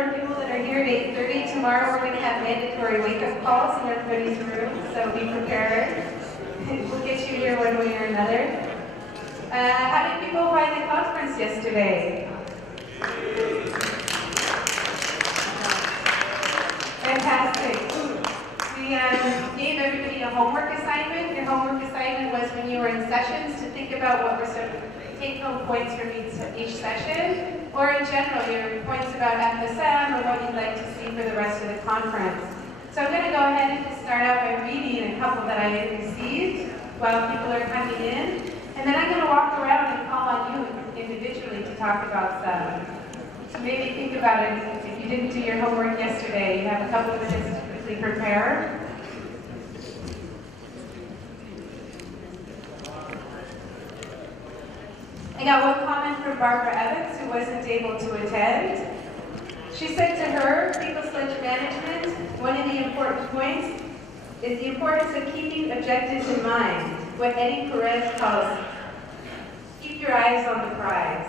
People that are here at 8:30, tomorrow we're going to have mandatory wake-up calls in everybody's room, so be prepared. We'll get you here one way or another. How did people find the conference yesterday? Fantastic. We gave everybody a homework assignment. Your homework assignment was when you were in sessions to think about what were some take-home points from each session, or in general, your points about FSM or what you'd like to see for the rest of the conference. So I'm going to go ahead and just start out by reading a couple that I had received while people are coming in, and then I'm going to walk around and call on you individually to talk about some. So maybe think about it. If you didn't do your homework yesterday, you have a couple of minutes to quickly prepare. I got one comment from Barbara Evans, who wasn't able to attend. She said to her, people sledge management, one of the important points is the importance of keeping objectives in mind, what Eddie Perez calls, keep your eyes on the prize.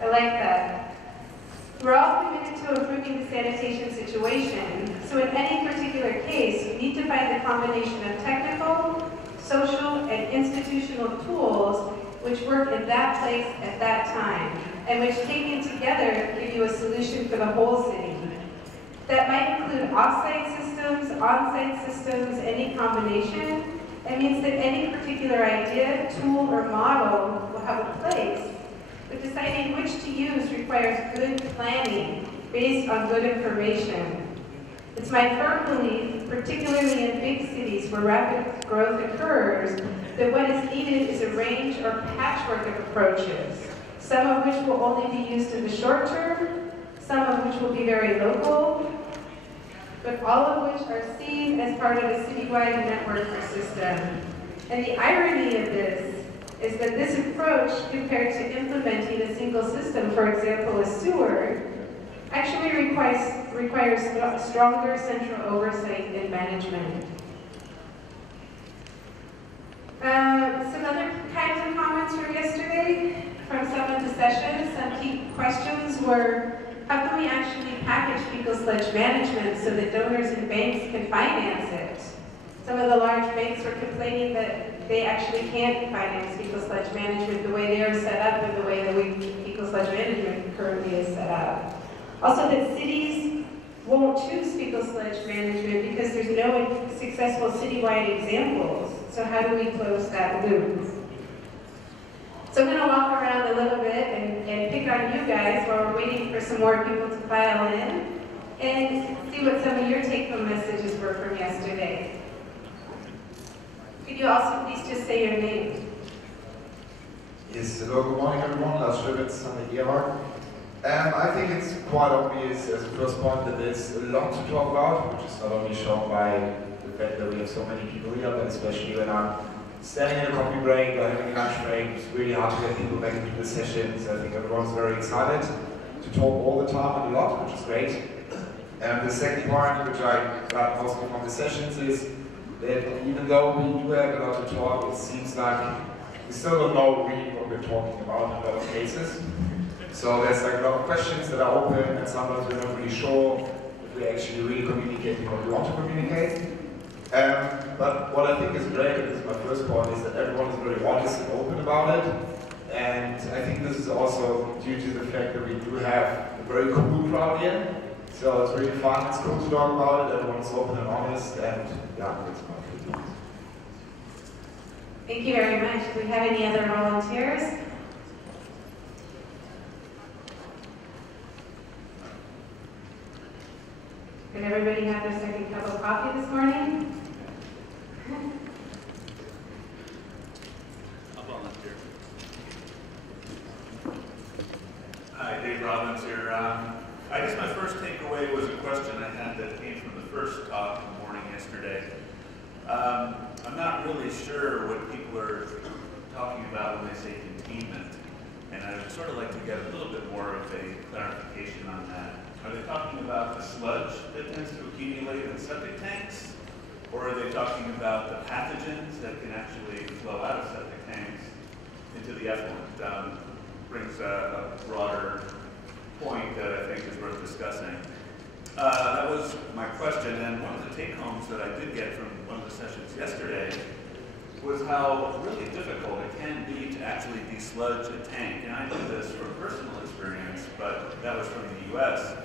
I like that. We're all committed to improving the sanitation situation, so in any particular case, you need to find the combination of technical, social, and institutional tools which work in that place at that time, and which taken together give you a solution for the whole city. That might include off-site systems, on-site systems, any combination. It means that any particular idea, tool, or model will have a place, but deciding which to use requires good planning based on good information. It's my firm belief, particularly in big cities where rapid growth occurs, that what is needed is a range or patchwork of approaches, some of which will only be used in the short term, some of which will be very local, but all of which are seen as part of a citywide network or system. And the irony of this is that this approach, compared to implementing a single system, for example, a sewer, actually requires stronger central oversight and management. Some other kinds of comments from yesterday, from some of the sessions, some key questions were, how can we actually package fecal sludge management so that donors and banks can finance it? Some of the large banks were complaining that they actually can't finance fecal sludge management the way they are set up and the way that fecal sludge management currently is set up. Also that cities won't choose fecal sludge management because there's no successful citywide examples. So how do we close that loop? So I'm going to walk around a little bit and pick on you guys while we're waiting for some more people to file in and see what some of your take-home messages were from yesterday. Could you also please just say your name? Yes, hello, good morning everyone. Lars Schwibitz on the ER. I think it's quite obvious as a first point that there's a lot to talk about, which is not only shown by the fact that we have so many people here, but especially when I'm standing in a coffee break or having a lunch break. It's really hard to get people back into the sessions. I think everyone's very excited to talk all the time and a lot, which is great. And the second point, which I got mostly from the sessions, is that even though we do have a lot to talk, it seems like we still don't know really what we're talking about in a lot of cases. So there's like a lot of questions that are open, and sometimes we're not really sure if we're actually really communicating what we want to communicate. But what I think is great, and this is my first point, is that everyone is very honest and open about it. And I think this is also due to the fact that we do have a very cool crowd here. So it's really fun, it's cool to talk about it, everyone's open and honest, and yeah, that's my opinion. Thank you very much. Do we have any other volunteers? Did everybody have their second cup of coffee this morning? I'll volunteer. Hi, Dave Robbins here. I guess my first takeaway was a question I had that came from the first talk in the morning yesterday. I'm not really sure what people are talking about when they say containment, and I would sort of like to get a little bit more of a clarification on that. Are they talking about the sludge that tends to accumulate in septic tanks? Or are they talking about the pathogens that can actually flow out of septic tanks into the effluent? Brings a broader point that I think is worth discussing. That was my question, and one of the take-homes that I did get from one of the sessions yesterday was how really difficult it can be to actually desludge a tank. And I know this from personal experience, but that was from the US.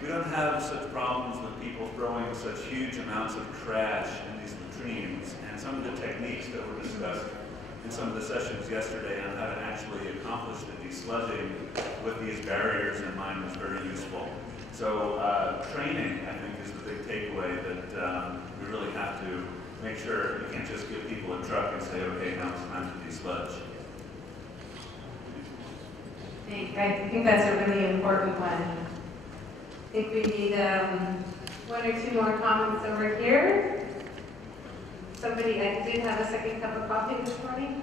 We don't have such problems with people throwing such huge amounts of trash in these latrines, and some of the techniques that were discussed in some of the sessions yesterday on how to actually accomplish the desludging with these barriers in mind was very useful. So training, I think, is the big takeaway that we really have to make sure you can't just give people a truck and say, okay, now it's time to desludge. I think that's a really important one. I think we need one or two more comments over here. Somebody did have a second cup of coffee this morning.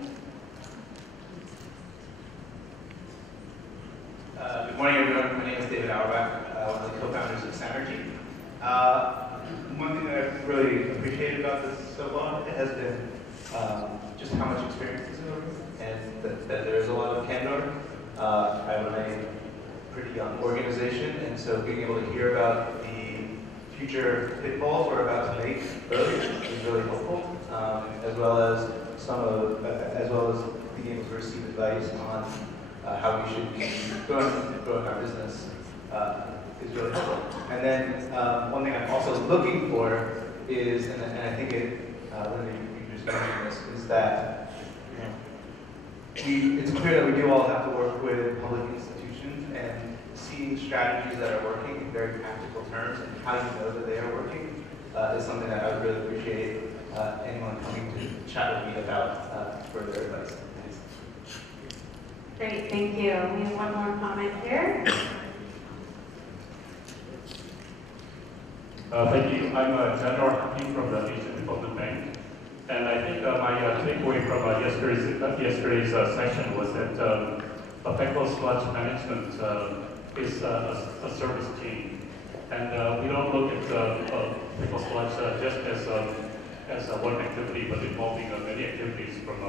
Good morning, everyone. My name is David Auerbach, one of the co-founders of Synergy. One thing that I've really appreciated about this so far has been just how much experience is in the room, and that there's a lot of candor. I run a pretty young organization, and so being able to hear about the future pitfalls we're about to make early is really helpful, as well as being able to receive advice on how we should be growing our business is really helpful. And then one thing I'm also looking for is, and I think Linda, you just mentioned this, is that it's clear that we do all have to work with public institutions, and seeing strategies that are working in very practical terms and how you know that they are working is something that I would really appreciate anyone coming to chat with me about for their advice. Great, thank you. We have one more comment here. Thank you. I'm General Hakim from the Asian Development Bank. And I think my takeaway from yesterday's session was that effective sludge management is a service chain. And we don't look at effective sludge just as one activity, but involving many activities from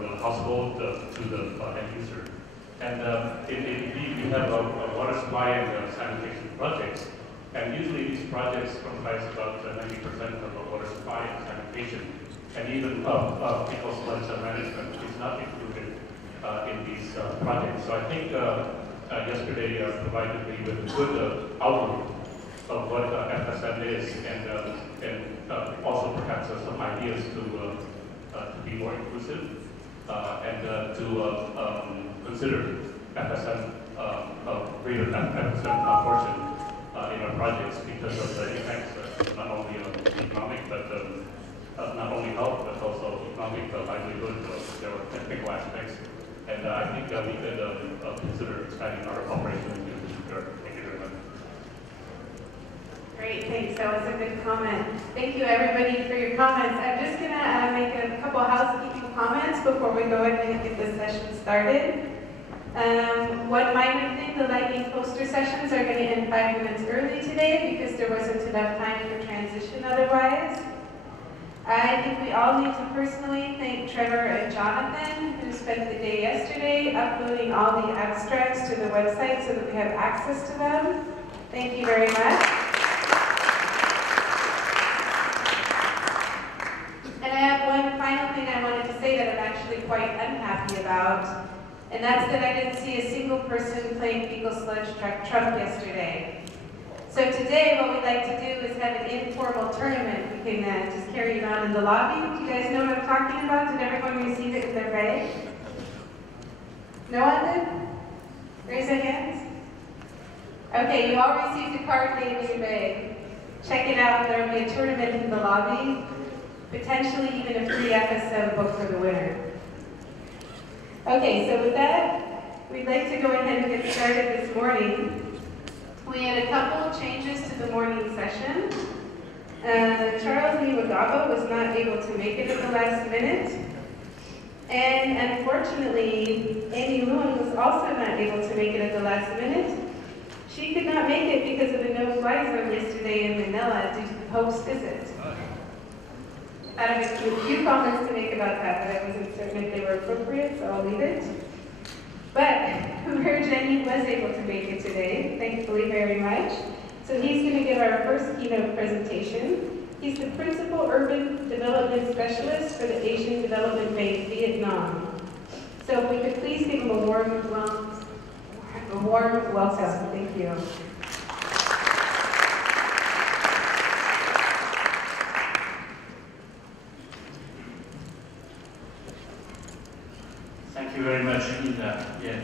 the household to the end user. And indeed, we have a water supply and sanitation projects. And usually these projects comprise about 90% of the water supply and sanitation. And even fecal sludge management is not included in these projects. So I think yesterday provided me with a good outlook of what FSM is, and also perhaps some ideas to be more inclusive and to consider FSM greater FSM portion in our projects because of the effects not only on economic, but not only health, but also economic livelihood. There were technical aspects, and I think we could consider expanding our operations in the future. Thank you very much. Great, thanks. That was a good comment. Thank you, everybody, for your comments. I'm just going to make a couple housekeeping comments before we go ahead and get the session started. One might think the lightning poster sessions are going to end 5 minutes early today because there wasn't enough time for transition otherwise. I think we all need to personally thank Trevor and Jonathan, who spent the day yesterday uploading all the abstracts to the website so that we have access to them. Thank you very much. And I have one final thing I wanted to say that I'm actually quite unhappy about. And that's that I didn't see a single person playing fecal sludge Trump yesterday. So today what we'd like to do is have an informal tournament. We can just carry it on in the lobby. Do you guys know what I'm talking about? Did everyone receive it in their bag? No one did? Raise your hands. Okay, you all received a card name in your bag. Check it out. There will be a tournament in the lobby. Potentially even a free FSM book for the winner. Okay, so with that, we'd like to go ahead and get started this morning. We had a couple of changes to the morning session. Charles Niwagaba was not able to make it at the last minute. And unfortunately, Amy Lewin was also not able to make it at the last minute. She could not make it because of the no-fly zone yesterday in Manila due to the Pope's visit. I have a few comments to make about that, but I wasn't certain if they were appropriate, so I'll leave it. But where Jenny was able to make it today, thankfully very much. So he's going to give our first keynote presentation. He's the Principal Urban Development Specialist for the Asian Development Bank, Vietnam. So if we could please give him a warm welcome. Thank you. Thank you very much, Linda. Yeah,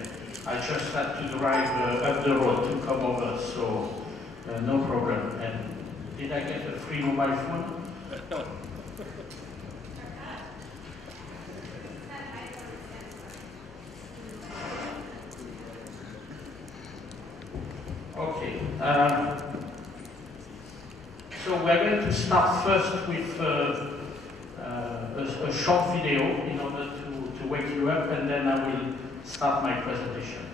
I just had to drive up the road to come over, so no problem. And did I get a free mobile phone? Okay. So we're going to start first with a short video in order to wake you up, and then I will start my presentation.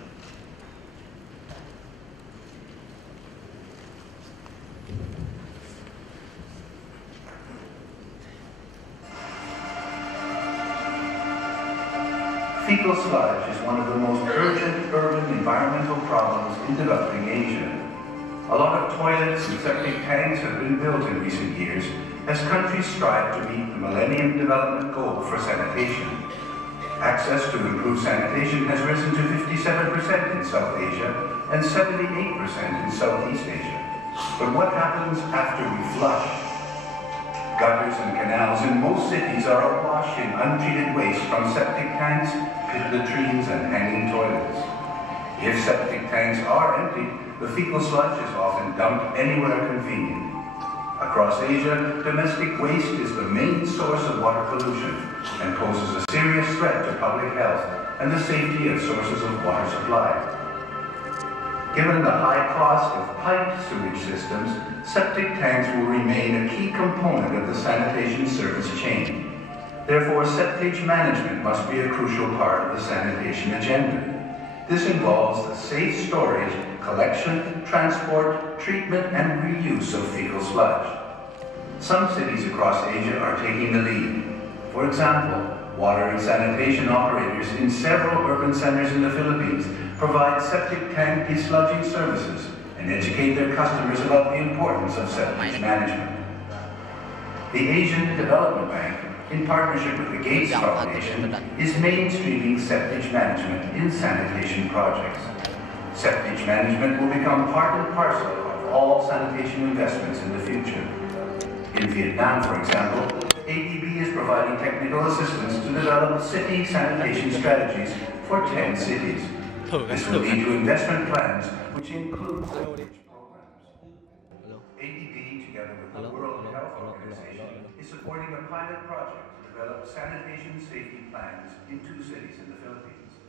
Fecal sludge is one of the most urgent urban environmental problems in developing Asia. A lot of toilets and septic tanks have been built in recent years as countries strive to meet the Millennium Development Goal for sanitation. Access to improved sanitation has risen to 57% in South Asia and 78% in Southeast Asia. But what happens after we flush? Gutters and canals in most cities are awash in untreated waste from septic tanks, pit latrines, and hanging toilets. If septic tanks are empty, the fecal sludge is often dumped anywhere convenient. Across Asia, domestic waste is the main source of water pollution and poses a serious threat to public health and the safety of sources of water supply. Given the high cost of piped sewage systems, septic tanks will remain a key component of the sanitation service chain. Therefore, septage management must be a crucial part of the sanitation agenda. This involves the safe storage, collection, transport, treatment, and reuse of fecal sludge. Some cities across Asia are taking the lead. For example, water and sanitation operators in several urban centers in the Philippines provide septic tank desludging services and educate their customers about the importance of septic management. The Asian Development Bank, in partnership with the Gates Foundation, is mainstreaming septage management in sanitation projects. Septage management will become part and parcel of all sanitation investments in the future. In Vietnam, for example, ADB is providing technical assistance to develop city sanitation strategies for 10 cities. This will lead to investment plans which include septage programs. ADB, together with the World Health Organization, is supporting a pilot project to develop sanitation safety plans in 2 cities in the Philippines.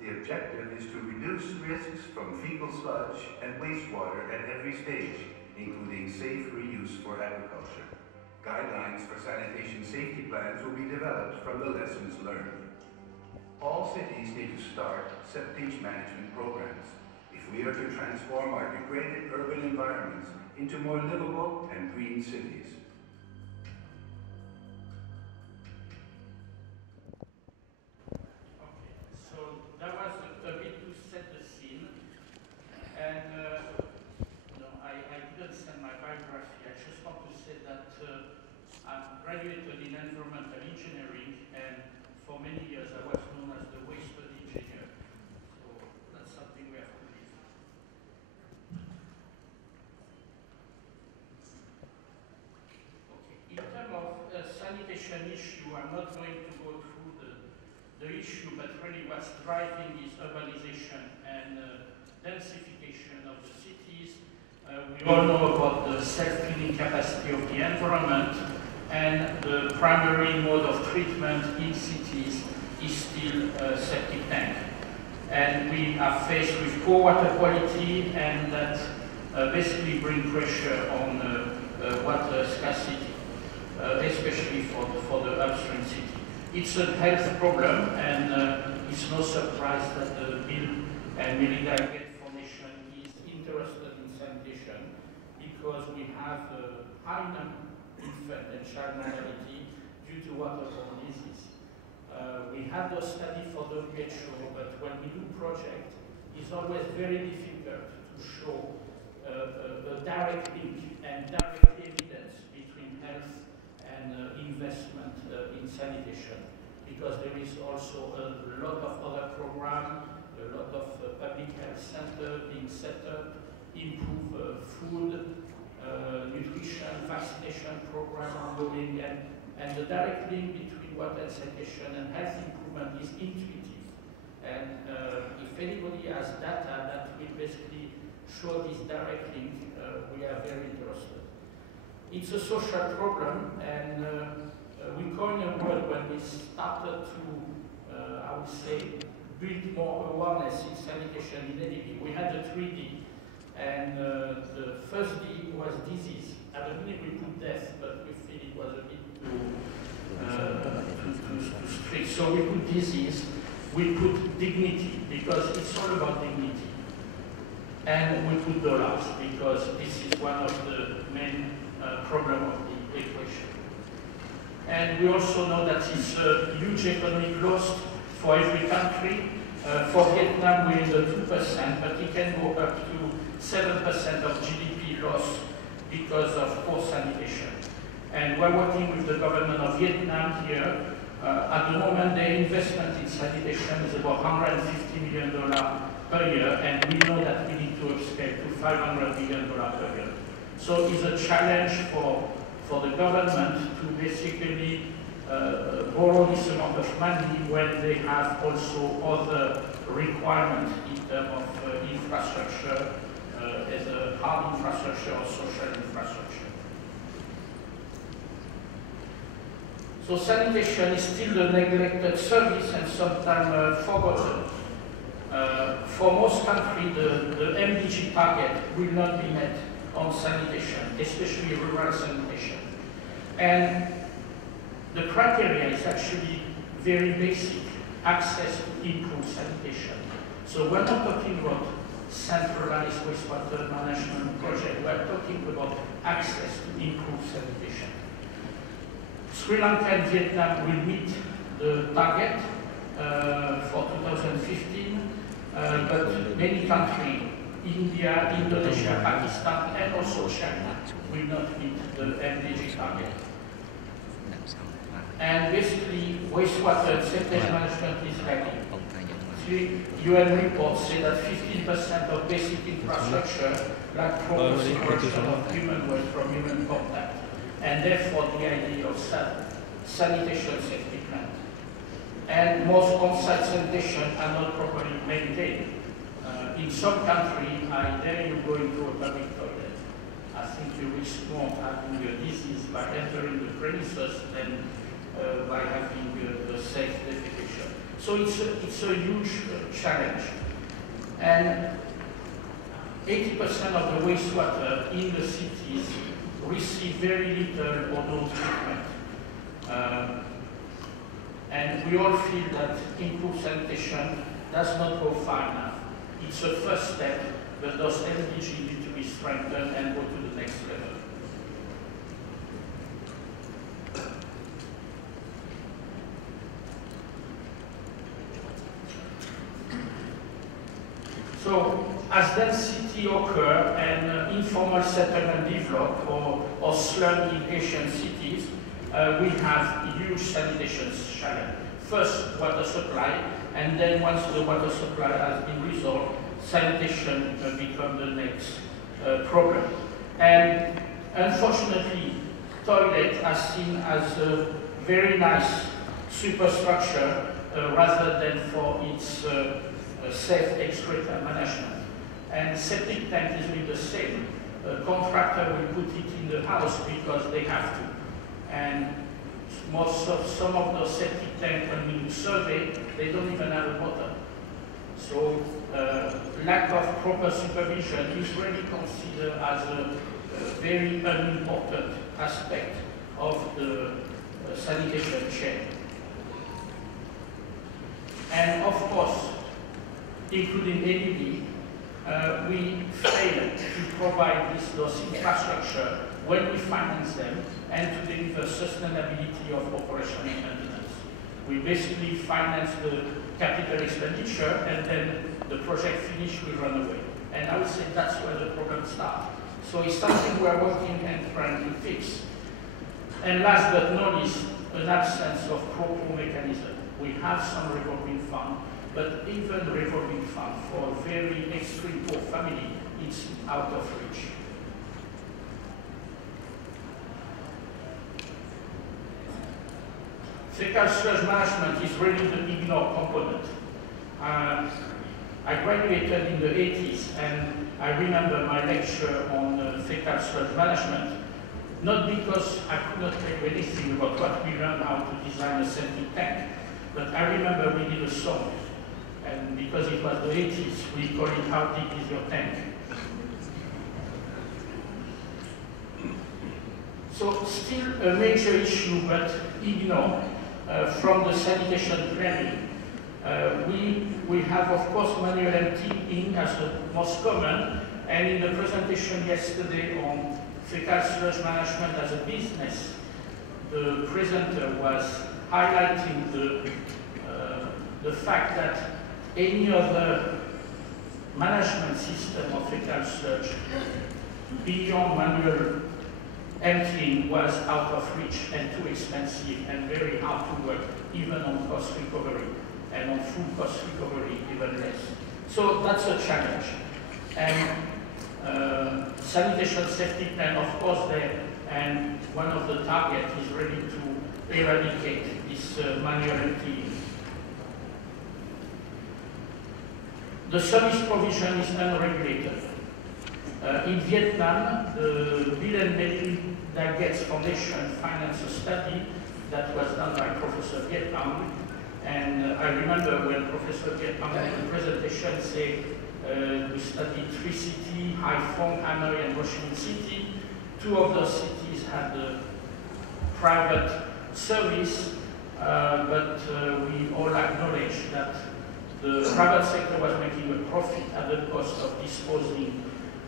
The objective is to reduce risks from fecal sludge and wastewater at every stage, including safe reuse for agriculture. Guidelines for sanitation safety plans will be developed from the lessons learned. All cities need to start septage management programs if we are to transform our degraded urban environments into more livable and green cities. Okay, so that was a bit to set the scene, and I didn't send my biography. I just want to say that I'm graduated in environmental engineering, and for many years I was known as the waste engineer. So that's something we have to live. Okay. In terms of sanitation issue, I'm not going to go through the issue, but really what's driving is urbanization and densification of the cities. We all know about the self-cleaning capacity of the environment, and the primary mode of treatment in cities is still septic tank. And we are faced with poor water quality, and that basically bring pressure on water scarcity, especially for the upstream city. It's a health problem, and it's no surprise that the Bill and Melinda Gates Foundation is interested in sanitation, because we have a high number of infant and child mortality due to waterborne disease. We have those studies for WHO, but when we do projects, it's always very difficult to show a direct link and direct evidence between health and investment in sanitation, because there is also a lot of other programs, a lot of public health centers being set up, improve food, nutrition, vaccination program ongoing, and the direct link between water and sanitation and health improvement is intuitive. And if anybody has data that will basically show this direct link, we are very interested. It's a social problem, and we coined a word when we started to, I would say, build more awareness in sanitation in ADB. We had a 3D, and the first D was disease. I don't think we put death, but we feel it was a bit too strict. So we put disease, we put dignity, because it's all about dignity. And we put dollars, because this is one of the main problems of the equation. And we also know that it's a huge economic loss for every country. For Vietnam, we're in the 2%, but it can go up to 7% of GDP loss because of poor sanitation. And we're working with the government of Vietnam here. At the moment, their investment in sanitation is about $150 million per year, and we know that we need to upscale to $500 million per year. So it's a challenge for the government to basically borrow this amount of money when they have also other requirements in terms of infrastructure, as a hard infrastructure or social infrastructure. So sanitation is still a neglected service and sometimes forgotten. For most countries, the MDG target will not be met on sanitation, especially rural sanitation. And the criteria is actually very basic: access to improved sanitation. So we're not talking about centralized wastewater management project, we're talking about access to improved sanitation. Sri Lanka and Vietnam will meet the target for 2015, but many countries, India, Indonesia, Pakistan, and also China, will not meet the MDG target. And basically, wastewater and sanitation management is lagging. UN reports say that 15% of basic infrastructure lack proper separation of human waste from human contact, and therefore the idea of sanitation safety plan. And most on-site sanitation are not properly maintained. In some countries, I dare you go into a public toilet. I think you risk more having a disease by entering the premises than by having a safe defecation. So it's a huge challenge. And 80% of the wastewater in the cities receive very little or no treatment. And we all feel that improved sanitation does not go far enough. It's a first step, but those MDG need to be strengthened and go to the next level. So, as density occur and informal settlement develop or slum in Asian cities, we have huge sanitation challenge. First, water supply, and then once the water supply has been resolved, sanitation becomes the next problem. And unfortunately, toilet are seen as a very nice superstructure rather than for its safe excreta management. And septic tank is really the same. A contractor will put it in the house because they have to. And some of those septic tanks, when we do survey, they don't even have a bottom. So lack of proper supervision is really considered as a very unimportant aspect of the sanitation chain. And of course, including ADB, we fail to provide those infrastructure when we finance them and to deliver sustainability of operation and maintenance. We basically finance the capital expenditure, and then the project finished, we run away. And I would say that's where the problem starts. So it's something we're working and trying to fix. And last but not least, an absence of pro-pro mechanism. We have some revolving fund, but even revolving fund for a very extreme poor family, it's out of reach. Fecal sludge management is really the ignored component. I graduated in the 80s, and I remember my lecture on fecal sludge management, not because I could not tell you anything about what we learned how to design a septic tank, but I remember we did a song, and because it was the 80s, we called it How Deep Is Your Tank? So still a major issue, but ignored from the sanitation planning. We have, of course, manual emptying as the most common, and in the presentation yesterday on fecal sludge management as a business, the presenter was highlighting the fact that any other management system of fecal sludge beyond manual emptying was out of reach and too expensive and very hard to work, even on cost recovery, and on full cost recovery even less. So that's a challenge. And sanitation safety plan, of course, there, and one of the targets is really to eradicate this manual emptying. The service provision is unregulated. In Vietnam, the Bill and Melinda Gates Foundation financed a study that was done by Professor Vietnam. And I remember when Professor Vietnam in the presentation said, we studied 3 cities, Haiphong, Hanoi, and Ho Chi Minh City. 2 of those cities had the private service, but we all acknowledge that the private sector was making a profit at the cost of disposing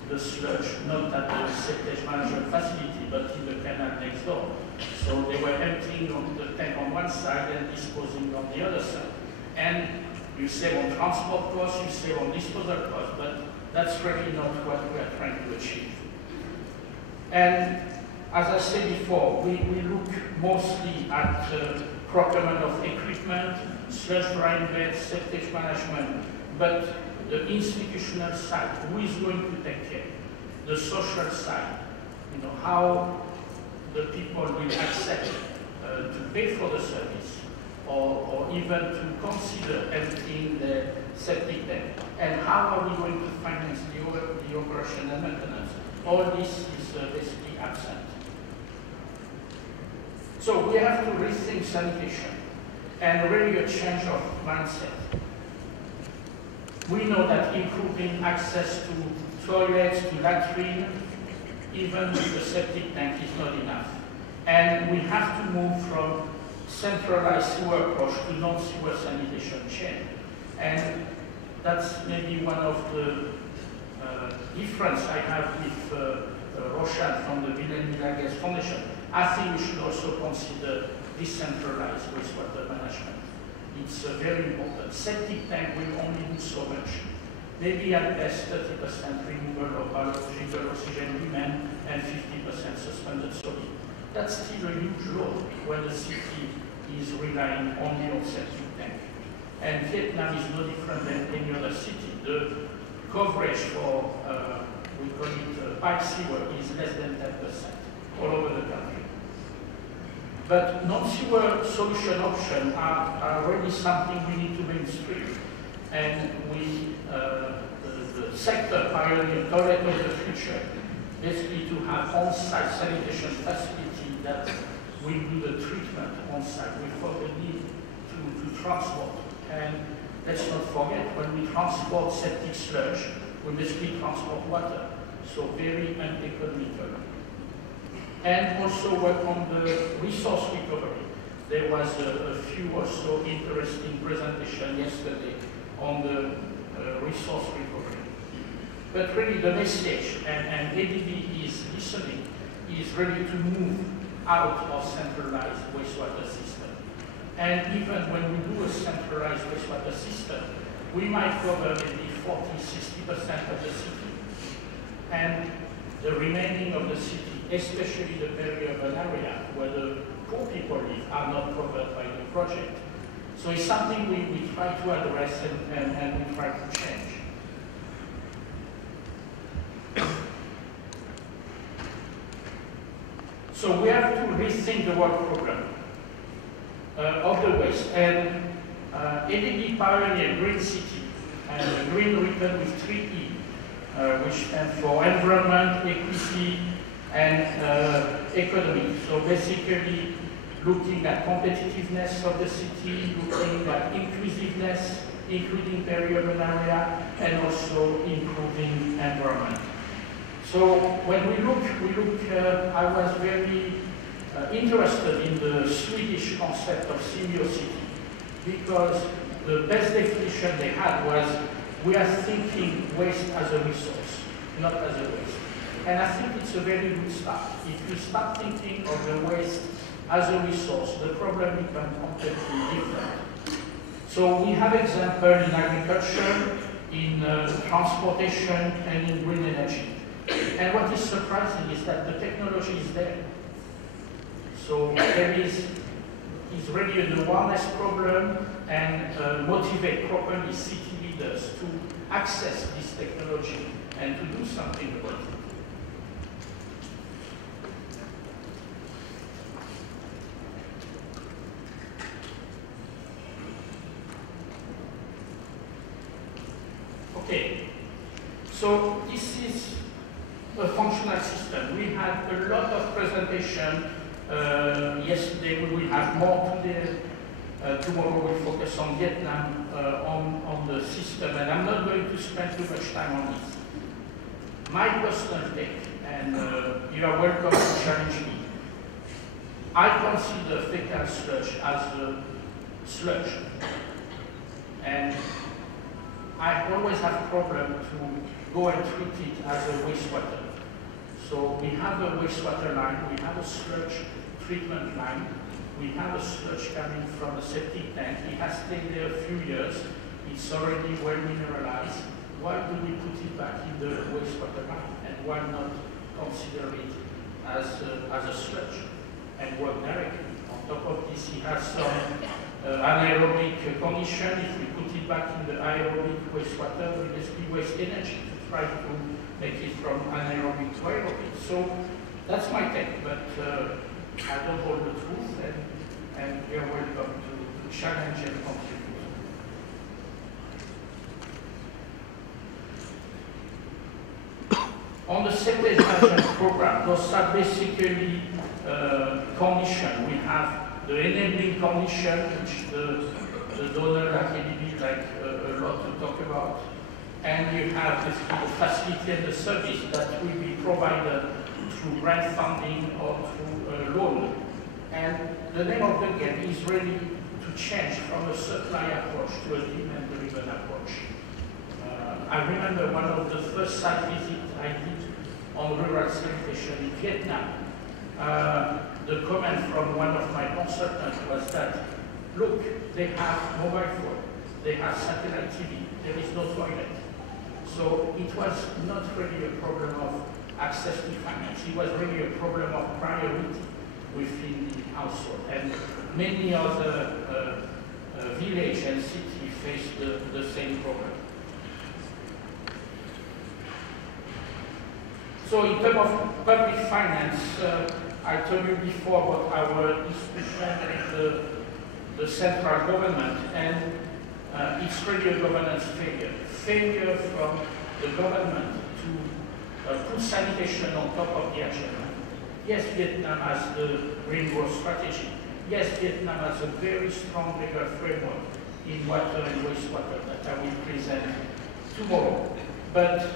the sludge, not at the septic management facility, but in the canal next door. So they were emptying on the tank on one side and disposing on the other side. And you save on transport costs, you save on disposal costs, but that's really not what we are trying to achieve. And as I said before, we look mostly at procurement of equipment, sludge drying beds, septic management, but the institutional side, who is going to take care? The social side, how the people will accept to pay for the service, or even to consider emptying the septic tank, and how are we going to finance the operation and maintenance? All this is basically absent. So we have to rethink sanitation and really a change of mindset. We know that improving access to toilets, to latrine, even with the septic tank is not enough. And we have to move from centralized sewer approach to non-sewer sanitation chain. And that's maybe one of the difference I have with Roshan from the Bill and Melinda Gates Foundation. I think we should also consider decentralized wastewater management. It's very important. Septic tank will only do so much. Maybe at best 30% removal of biological oxygen demand and 50% suspended solid. That's still a huge load when the city is relying only on septic tank. And Vietnam is no different than any other city. The coverage for, we call it pipe sewer, is less than 10% all over the country. But non-sewer solution options are really something we need to mainstream. And the sector pioneered toilet of the future, basically to have on-site sanitation facility that will do the treatment on-site without the need to transport. And let's not forget, when we transport septic sludge, we basically transport water, so very uneconomical. And also work on the resource recovery. There was a few or so interesting presentations yesterday on the resource recovery. But really the message, and ADB is listening, is really to move out of centralized wastewater system. And even when we do a centralized wastewater system, we might cover maybe 40–60% of the city. And the remaining of the city, especially the peri-urban area where the poor people live, are not covered by the project. So it's something we try to address and we try to change. So we have to rethink the work program of the waste. And ADB pioneered Green City and a green ribbon with 3E, which stands for environment, equity, and economy. So basically looking at competitiveness of the city, looking at inclusiveness, including peri-urban area, and also improving environment. So when we look, I was very interested in the Swedish concept of symbiosity, because the best definition they had was, we are thinking waste as a resource, not as a waste. And I think it's a very good start. If you start thinking of the waste as a resource, the problem becomes completely different. So we have examples in agriculture, in transportation, and in green energy. And what is surprising is that the technology is there. So there is really an awareness problem, and motivate properly city leaders to access this technology and to do something about it. Okay, so this is a functional system. We had a lot of presentation yesterday. We will have more today. Tomorrow we'll focus on Vietnam, on the system, and I'm not going to spend too much time on this. My personal take, and you are welcome to challenge me. I consider fecal sludge as a sludge, and I always have a problem to go and treat it as a wastewater. So we have a wastewater line, we have a sludge treatment line, we have a sludge coming from a septic tank. It has stayed there a few years, it's already well mineralized. Why do we put it back in the wastewater line? And why not consider it as a sludge and work directly? On top of this, it has some anaerobic condition. If we put it back in the aerobic wastewater, we basically waste energy to try to make it from anaerobic to aerobic. So that's my take, but I don't hold the truth, and you're welcome to challenge and contribute. On the septage management program, those are basically conditions. We have the enabling condition, which the donor like ADB like a lot to talk about. And you have the facility and the service that will be provided through grant funding or through a loan. And the name of the game is really to change from a supply approach to a demand-driven approach. I remember one of the first site visits I did on rural sanitation in Vietnam. The comment from one of my consultants was that, look, they have mobile phone, they have satellite TV, there is no toilet. So it was not really a problem of access to finance, it was really a problem of priority within the household. And many other villages and cities face the same problem. So in terms of public finance, I told you before about our discussion with the central government, and it's really a governance failure. Failure from the government to put sanitation on top of the agenda. Yes, Vietnam has the green growth strategy. Yes, Vietnam has a very strong legal framework in water and wastewater that I will present tomorrow. But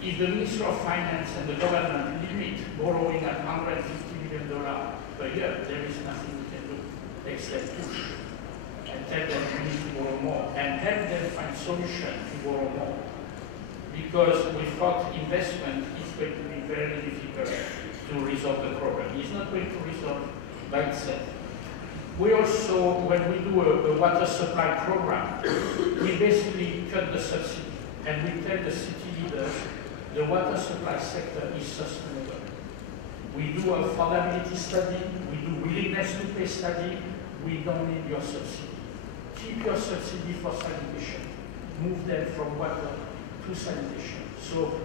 if the Minister of Finance and the government limit borrowing at $150 million per year, there is nothing we can do except push and tell them we need to borrow more and help them find solutions to borrow more. Because without investment, it's going to be very difficult to resolve the problem. It's not going to resolve by itself. We also, when we do a water supply program, we basically cut the subsidy. and we tell the city leaders the water supply sector is sustainable. We do a affordability study, we do willingness to pay study, we don't need your subsidy. Keep your subsidy for sanitation. Move them from water to sanitation. So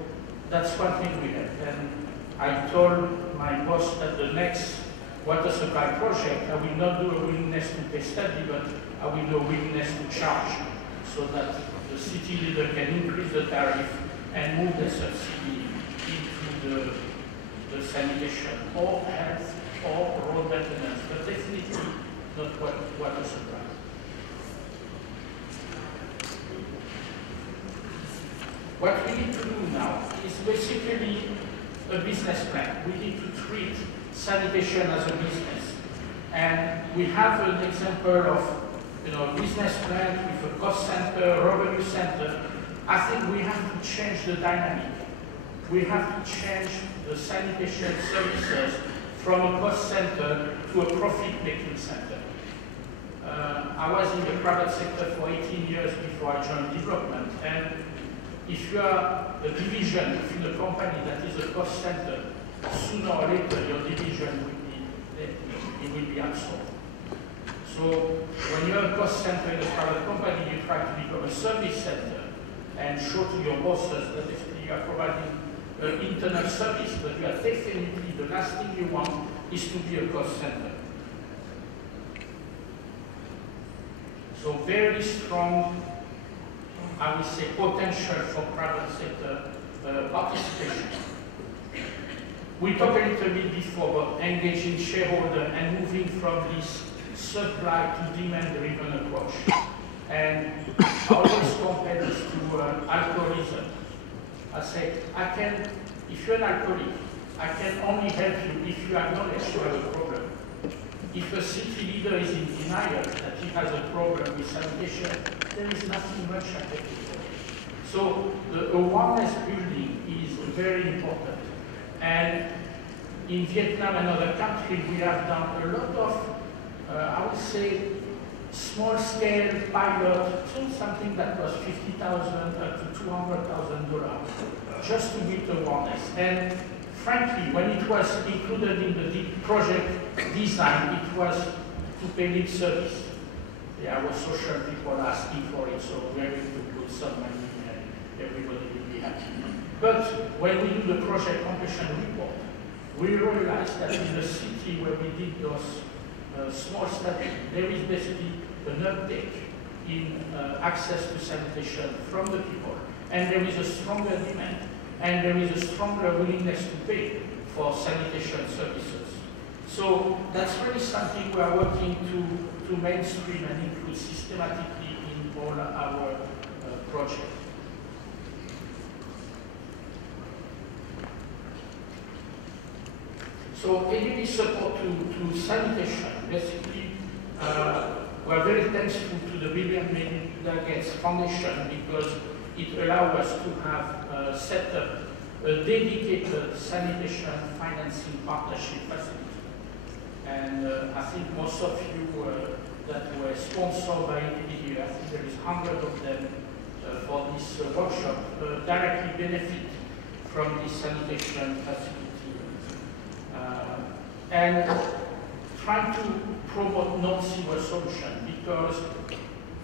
that's one thing we have. And I told my boss that the next water supply project, I will not do a willingness to pay study, but I will do a willingness to charge, so that the city leader can increase the tariff and move the subsidy into the sanitation or health or road maintenance, but definitely not water supply. What we need to do now is basically a business plan. We need to treat sanitation as a business. And we have an example of business plan with a cost center, revenue center. I think we have to change the dynamic. We have to change the sanitation services from a cost center to a profit-making center. I was in the private sector for 18 years before I joined development, and if you are a division within a company that is a cost center, sooner or later your division will be absorbed. So when you're a cost center in a private company, you try to become a service center and show to your bosses that you are providing internal service, but you are definitely, the last thing you want is to be a cost center. So very strong, I would say, potential for private sector participation. We talked a little bit before about engaging shareholder and moving from this supply to demand-driven approach. And I always compare this to alcoholism. I say, if you're an alcoholic, I can only help you if you acknowledge you have a problem. If a city leader is in denial that he has a problem with sanitation, there is nothing much I can do. So the awareness building is very important. And in Vietnam and other countries, we have done a lot of, I would say, small-scale pilot, something that was $50,000 up to $200,000, just to build awareness. And frankly, when it was included in the project design, it was to pay lip service. There were social people asking for it, so we're going to put some money and everybody will be happy. But when we do the project completion report, we realized that in the city where we did those small studies, there is basically an uptake in access to sanitation from the people, and there is a stronger demand, and there is a stronger willingness to pay for sanitation services. So that's really something we are working to mainstream and include systematically in all our projects. So ADB support to sanitation, basically, we're very thankful to the Bill and Melinda Gates Foundation because it allows us to have set up a dedicated sanitation financing partnership facility. And I think most of you that were sponsored by ADB, I think there is hundreds of them for this workshop, directly benefit from this sanitation facility. And trying to promote non-sewer solution, because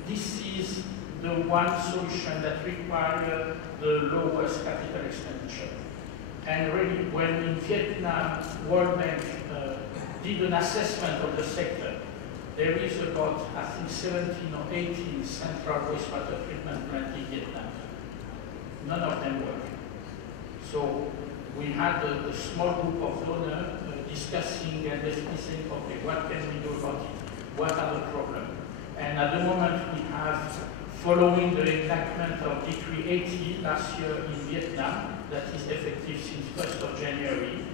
this is the one solution that requires the lowest capital expenditure. And really, when in Vietnam, World Bank did an assessment of the sector, there is about, I think, 17 or 18 central wastewater treatment plants in Vietnam. None of them work. So we had a small group of donors discussing and discussing, okay, what can we do about it? What are the problems? And at the moment we have, following the enactment of Decree 80 last year in Vietnam, that is effective since 1st of January,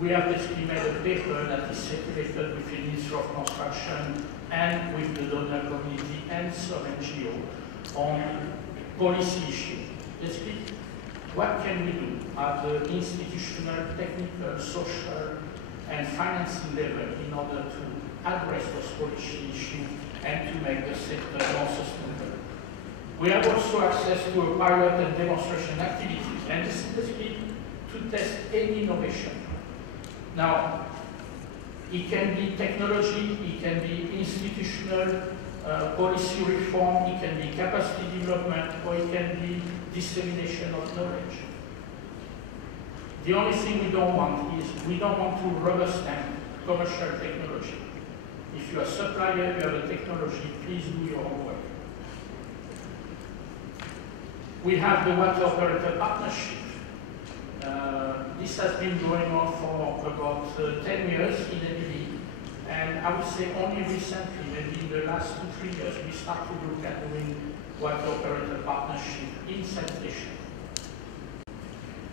we have basically made a paper that is circulated within the Ministry of Construction and with the donor community and some NGO on policy issues. Basically, what can we do at the institutional, technical, social, and financing level in order to address those policy issues and to make the sector more sustainable? We have also access to a pilot and demonstration activities, and this is basically to test any innovation. Now, it can be technology, it can be institutional policy reform, it can be capacity development, or it can be dissemination of knowledge. The only thing we don't want is we don't want to rubber stamp commercial technology. If you're a supplier, you have a technology, please do your homework. We have the water operator partnership. This has been going on for about 10 years in ADB, and I would say only recently, maybe in the last 2-3 years, we start to look at doing water operator partnership in sanitation.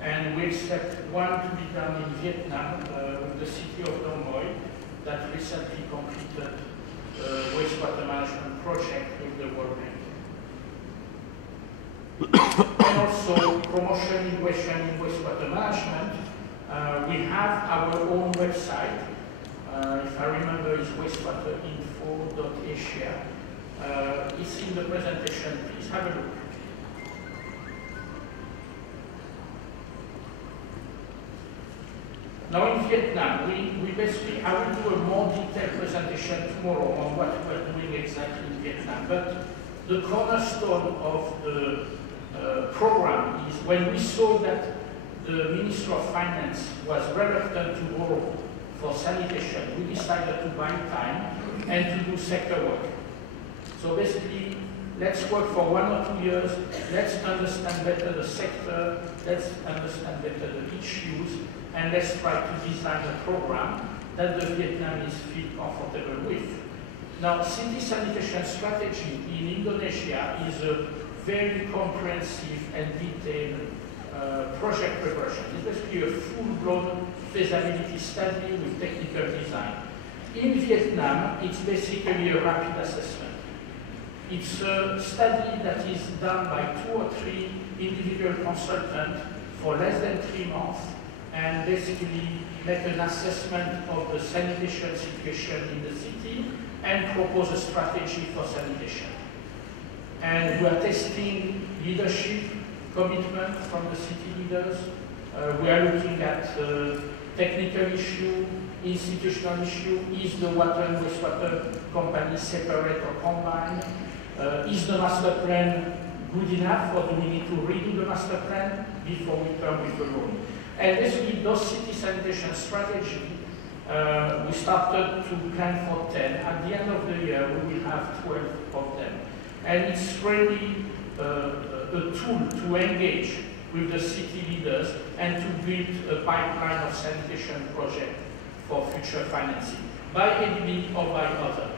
And we expect one to be done in Vietnam with the city of Dong Moi that recently completed a wastewater management project with the World Bank. And also promotion, innovation in wastewater management. We have our own website. If I remember, it's wastewaterinfo.asia. It's in the presentation. Please have a look. Now in Vietnam, we basically, I will do a more detailed presentation tomorrow on what we're doing exactly in Vietnam. But the cornerstone of the program is when we saw that the Minister of Finance was reluctant to borrow for sanitation, we decided to buy time and to do sector work. So basically, let's work for 1 or 2 years, let's understand better the sector, let's understand better the issues, and let's try to design a program that the Vietnamese feel comfortable with. Now, city sanitation strategy in Indonesia is a very comprehensive and detailed project preparation. It's basically a full-blown feasibility study with technical design. In Vietnam, it's basically a rapid assessment. It's a study that is done by 2 or 3 individual consultants for less than 3 months, and basically make an assessment of the sanitation situation in the city and propose a strategy for sanitation. And we are testing leadership, commitment from the city leaders. We are looking at technical issue, institutional issue. Is the water and wastewater company separate or combined? Is the master plan good enough, or do we need to redo the master plan before we turn with the loan? And basically, those city sanitation strategy, we started to plan for 10. At the end of the year, we will have 12 of them. And it's really a tool to engage with the city leaders and to build a pipeline of sanitation project for future financing, by ADB or by other.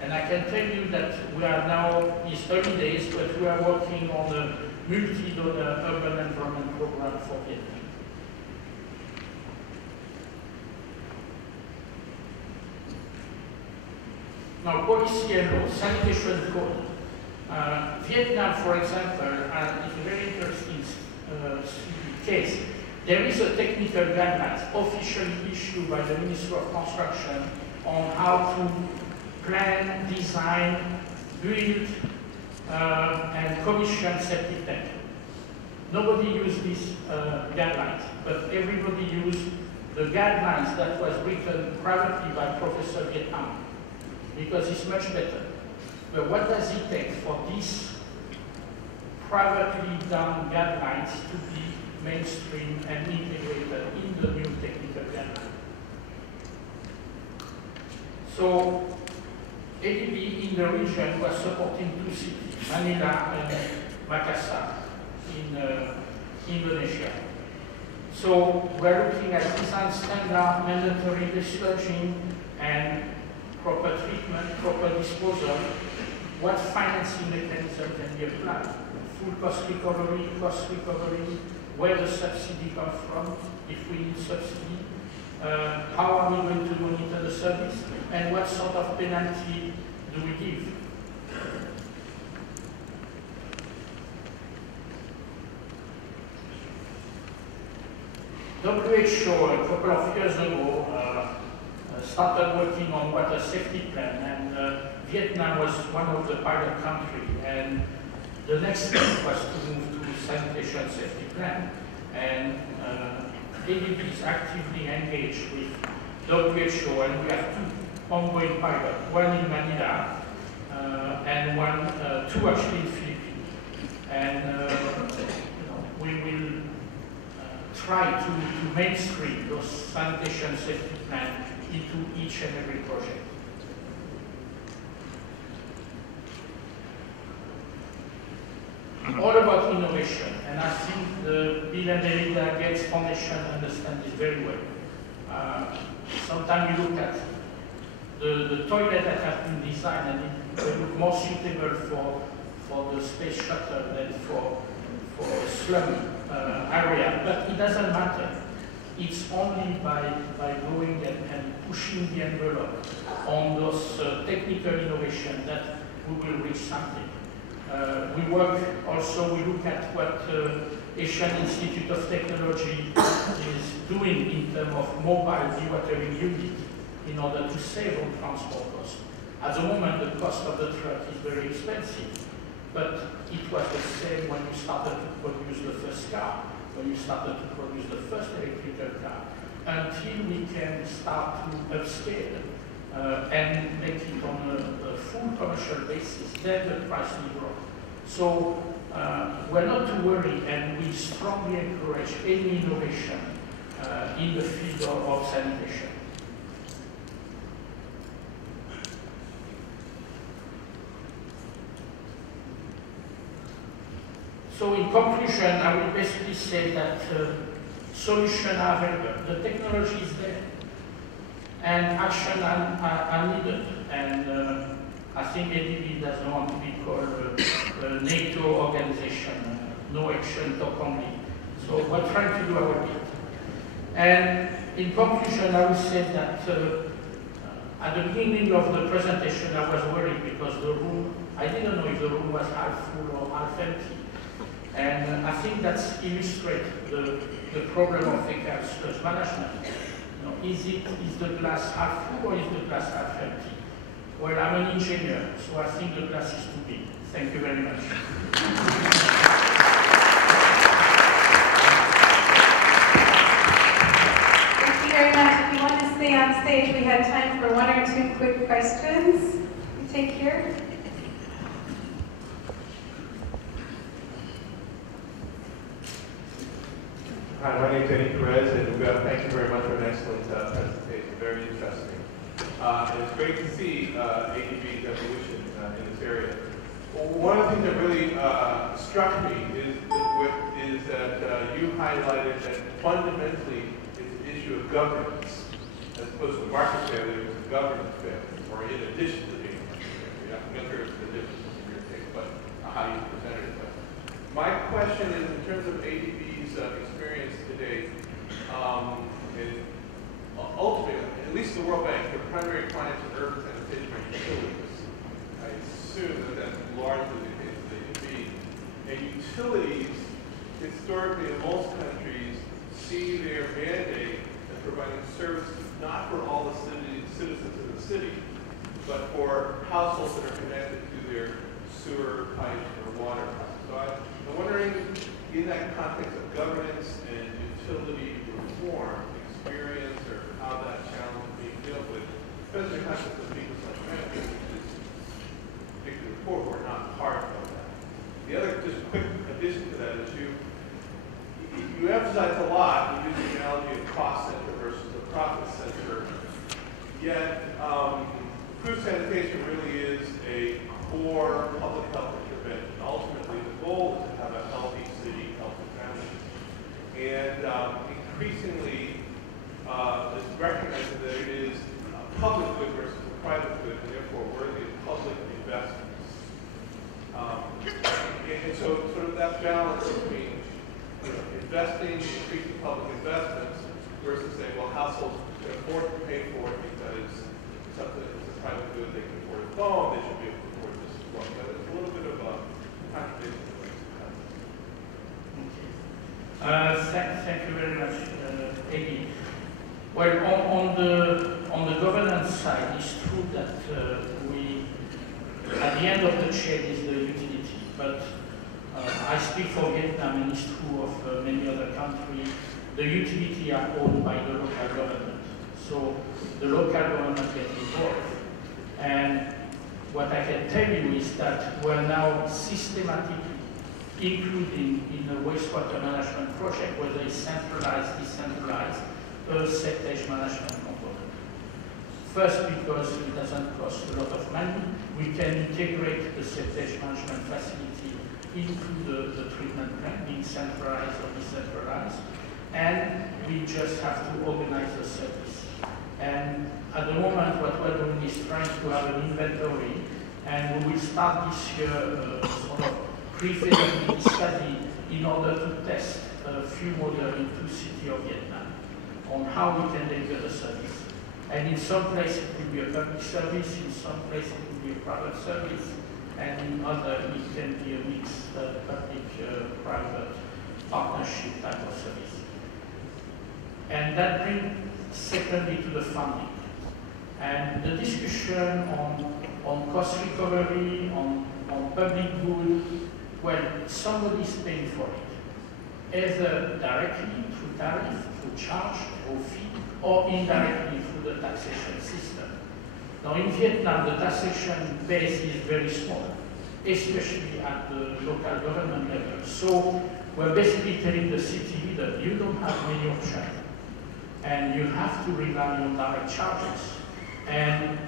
And I can tell you that we are now, it's early days, but we are working on a multi-donor urban environment program for Vietnam. Now, policy and law, sanitation code. Vietnam, for example, is a very interesting case. There is a technical guidelines officially issued by the Minister of Construction on how to plan, design, build, and commission septic tank. Nobody used these guidelines, but everybody used the guidelines that was written privately by Professor Vietnam, because it's much better. But what does it take for these privately done guidelines to be mainstream and integrated in the new technical guidelines? So, ADB in the region was supporting 2 cities, Manila and Makassar in Indonesia. So, we're looking at design standard, mandatory dislodging, and proper treatment, proper disposal. What financing mechanism can be applied? Full cost recovery, where the subsidy comes from, if we need subsidy, how are we going to monitor the service, and what sort of penalty do we give? WHO, a couple of years ago, started working on water safety plan, and Vietnam was one of the pilot countries. And the next step was to move to sanitation safety plan, and ADB is actively engaged with WHO, and we have 2 ongoing pilots, one in Manila and two actually in Philippines. And we will try to mainstream those sanitation safety plans into each and every project. All about innovation, and I think the Bill and Melinda Gates Foundation understands this very well. Sometimes you look at the toilet that has been designed, and it look more suitable for the space shuttle than for a slum area, but it doesn't matter. It's only by going and pushing the envelope on those technical innovation that we will reach something. We look at what Asian Institute of Technology is doing in terms of mobile dewatering unit in order to save on transport costs. At the moment, the cost of the truck is very expensive, but it was the same when you started to produce the first car, when you started to produce the first electrical car, until we can start to upscale and make it on a full commercial basis, then the price will grow. So we're not to worry, and we strongly encourage any innovation in the field of sanitation. So in conclusion, I will basically say that solutions are available. The technology is there, and action are needed. And I think ADB doesn't want to be called a NATO organization, no action, talk only. So we're trying to do our bit. And in conclusion, I would say that at the beginning of the presentation, I was worried because the room, I didn't know if the room was half full or half empty. And I think that illustrates the problem of fecal sludge management. Is the glass half full or is the glass half empty? Well, I'm an engineer, so I think the glass is too big. Thank you very much. Thank you very much. If you want to stay on stage, we have time for 1 or 2 quick questions. You take here. Hi, my name is Eddie Perez, and thank you very much for an excellent presentation. Very interesting. And it's great to see ADB's evolution in this area. One of the things that really struck me is that you highlighted that fundamentally it's an issue of governance, as opposed to market failure, it's a governance failure, or in addition to being a market failure. I'm not sure it's the difference in your take, but how you presented it. But my question is, in terms of ADB's experience today, and ultimately, at least the World Bank, the primary clients of urban sanitation are utilities. I assume that that's largely the case of ADB. And utilities, historically in most countries, see their mandate as providing services not for all the citizens of the city, but for households that are connected to their sewer pipe or water pipe. So I'm wondering, in that context of governance and utility reform, experience, or how that challenge is being dealt with, especially in the context of people such management, which is particularly poor, who are not part of that. The other, just quick addition to that is you emphasize a lot, you use the analogy of cost center versus a profit center, yet food sanitation really is a core public health intervention. Ultimately, the goal is to have a healthy city, healthy families. And increasingly, it's recognizing that it is a public good versus a private good, and therefore worthy of public investments. And so sort of that balance between investing, increasing public investments, versus saying, well, households can afford to pay for it because something is a private good, they can afford a phone, they should be able to afford this as well. So it's a little bit of a contradiction. Thank you very much, Eddie. Well, on the governance side, it's true that we, at the end of the chain is the utility, but I speak for Vietnam and it's true of many other countries. The utility are owned by the local government. So the local government gets involved. And what I can tell you is that we're now systematically including in the wastewater management project, whether it's centralized, decentralized, a septage management component. First, because it doesn't cost a lot of money, we can integrate the septage management facility into the treatment plant, being centralized or decentralized, and we just have to organize the service. And at the moment, what we're doing is trying to have an inventory, and we will start this year sort of pre-feasibility study in order to test a few models in 2 cities of Vietnam on how we can deliver the service. And in some places it will be a public service, in some places it will be a private service, and in other it can be a mixed public-private partnership type of service. And that brings secondly to the funding. And the discussion on cost recovery, on public good, well, somebody is paying for it, either directly through tariff, through charge or fee, or indirectly through the taxation system. Now in Vietnam, the taxation base is very small, especially at the local government level. So we're basically telling the city that you don't have many options, and you have to rely on direct charges. And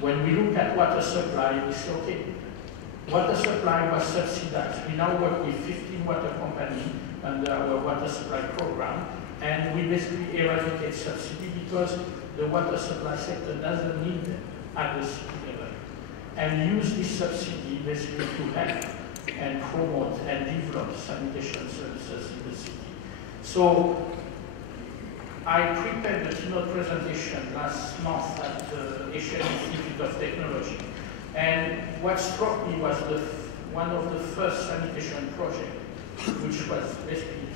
when we look at water supply, we say, okay, water supply was subsidized. We now work with 15 water companies under our water supply program, and we basically eradicate subsidy because the water supply sector doesn't need them at the city level. And use this subsidy basically to help and promote and develop sanitation services in the city. So I prepared the keynote presentation last month at the Asian Institute of Technology. And what struck me was one of the first sanitation projects, which was basically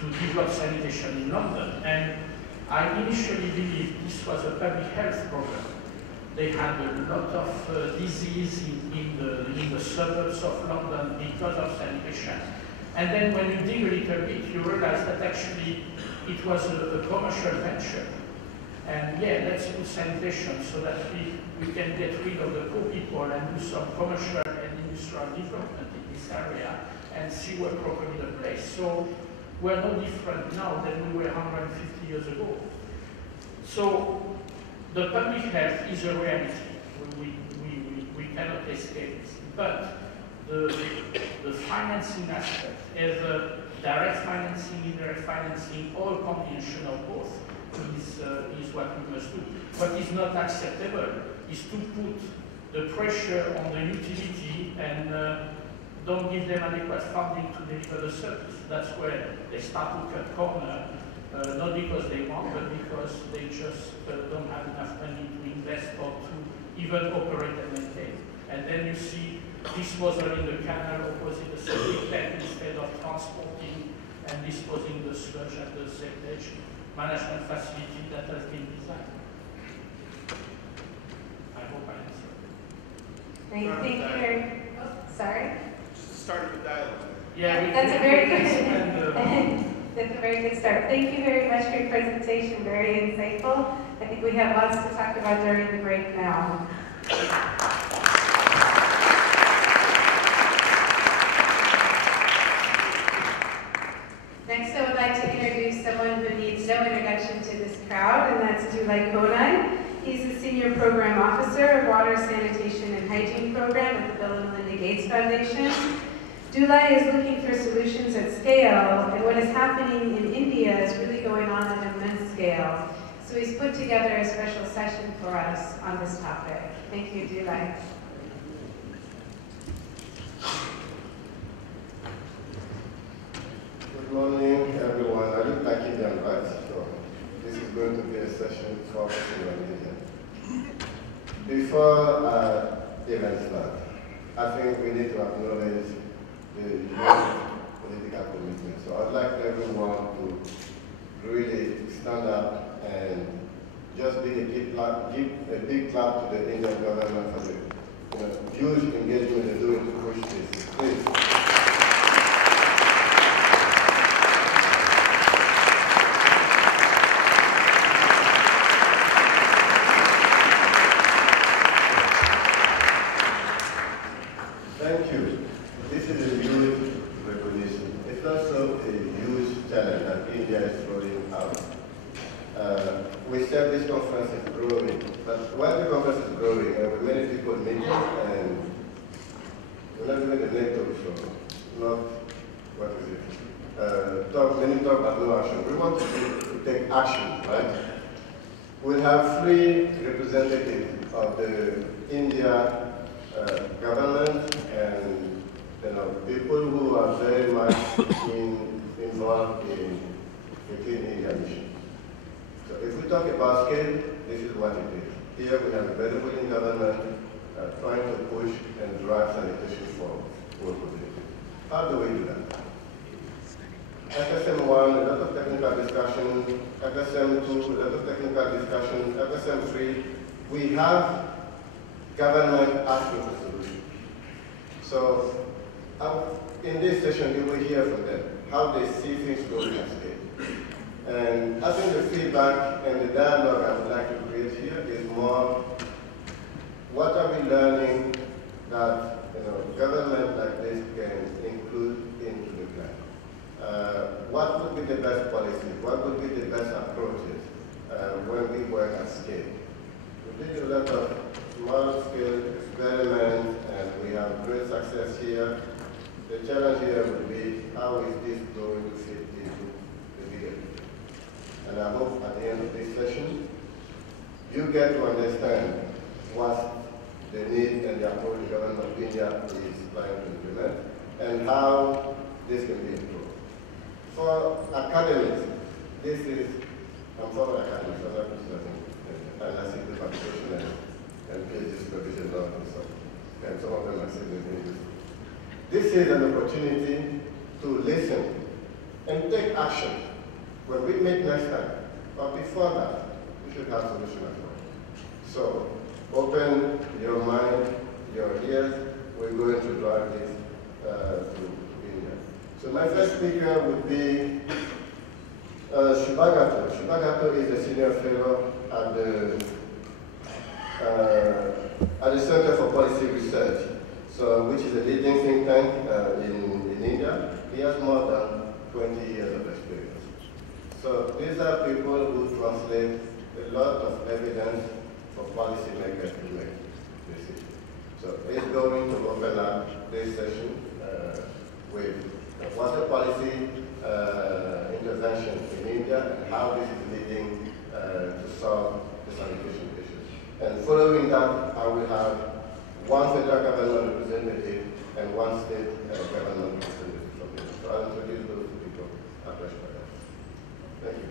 to develop sanitation in London. And I initially believed this was a public health program. They had a lot of disease in the suburbs of London because of sanitation. And then when you dig a little bit, you realize that actually it was a commercial venture. And yeah, let's do sanitation so that we can get rid of the poor people and do some commercial and industrial development in this area and see where properly the place. So we're no different now than we were 150 years ago. So the public health is a reality. We cannot escape it. But the financing aspect, either direct financing, indirect financing, or a combination of both, is what we must do. What is not acceptable is to put the pressure on the utility and don't give them adequate funding to deliver the service. That's where they start to cut corner, not because they want, but because they just don't have enough money to invest or to even operate and maintain. And then you see disposal in the canal opposite the septic tank instead of transporting and disposing the sludge at the septage management facility that has been designed. I hope I answered. Great, thank you very sorry? Just started the dialogue. Yeah, that's a very good that's a very good start. Thank you very much for your presentation, very insightful. I think we have lots to talk about during the break now. Next, I would like to introduce someone who needs no introduction to this crowd, and that's Dulai Konai. He's the Senior Program Officer of Water, Sanitation, and Hygiene Program at the Bill and Melinda Gates Foundation. Dulai is looking for solutions at scale, and what is happening in India is really going on at an immense scale. So he's put together a special session for us on this topic. Thank you, Dulai. Good morning, everyone. I look like Indian, right? So this is going to be a session focusing on India. Before even start, I think we need to acknowledge the political commitment. So I'd like everyone to really stand up and just give a big clap to the Indian government for the huge engagement they're doing to push this. Please. out. We said this conference is growing, but while the conference is growing, there were many people meeting, and we're not doing the network show, not, what is it? Many talk, but no action. We want to take action, right? We have 3 representatives of the India government and people who are very much involved in the Clean India mission. So if we talk about scale, this is what it is. Here we have a very willing government trying to push and drive sanitation forward. How do we do that? FSM1, a lot of technical discussion. FSM2, a lot of technical discussion. FSM3, we have government asking for solutions. So in this session, you will hear from them how they see things going at scale. And I think the feedback and the dialogue I would like to create here is more, what are we learning that government like this can include into the plan? What would be the best policies? What would be the best approaches when we work at scale? We did a lot of small-scale experiments, and we have great success here. The challenge here would be, how is this going to fit into the bigger picture? And I hope at the end of this session, you get to understand what the need and the approach the government of India is trying to implement, and how this can be improved. For academics, this is, I'm for academics, I'm not studying, and I see the publication and PhD supervision law and so on. And some of them are saying this. This is an opportunity to listen and take action. When we meet next time, but before that, we should have solution as well. So, open your mind, your ears. We're going to drive this to India. So my first speaker would be Shubhagato. Shubhagato is a senior fellow at the Center for Policy Research, which is a leading think tank in India. He has more than 20 years of experience. So these are people who translate a lot of evidence for policymakers to make decisions. So he's going to open up this session with water policy intervention in India and how this is leading to solve the sanitation issues. And following that, I will have one federal government representative and one state government representative from India. So I'll introduce those people after that. Thank you.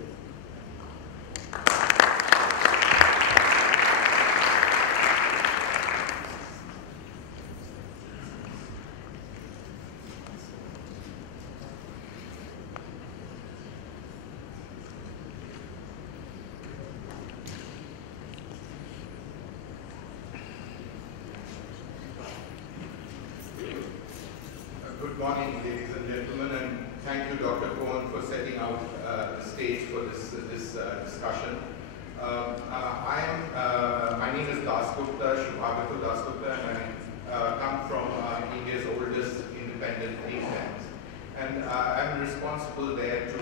Good morning, ladies and gentlemen, and thank you, Dr. Cohen, for setting out the stage for this discussion. My name is Dasgupta, Shubhagato Dasgupta, and I come from India's oldest independent think tanks. And I'm responsible there to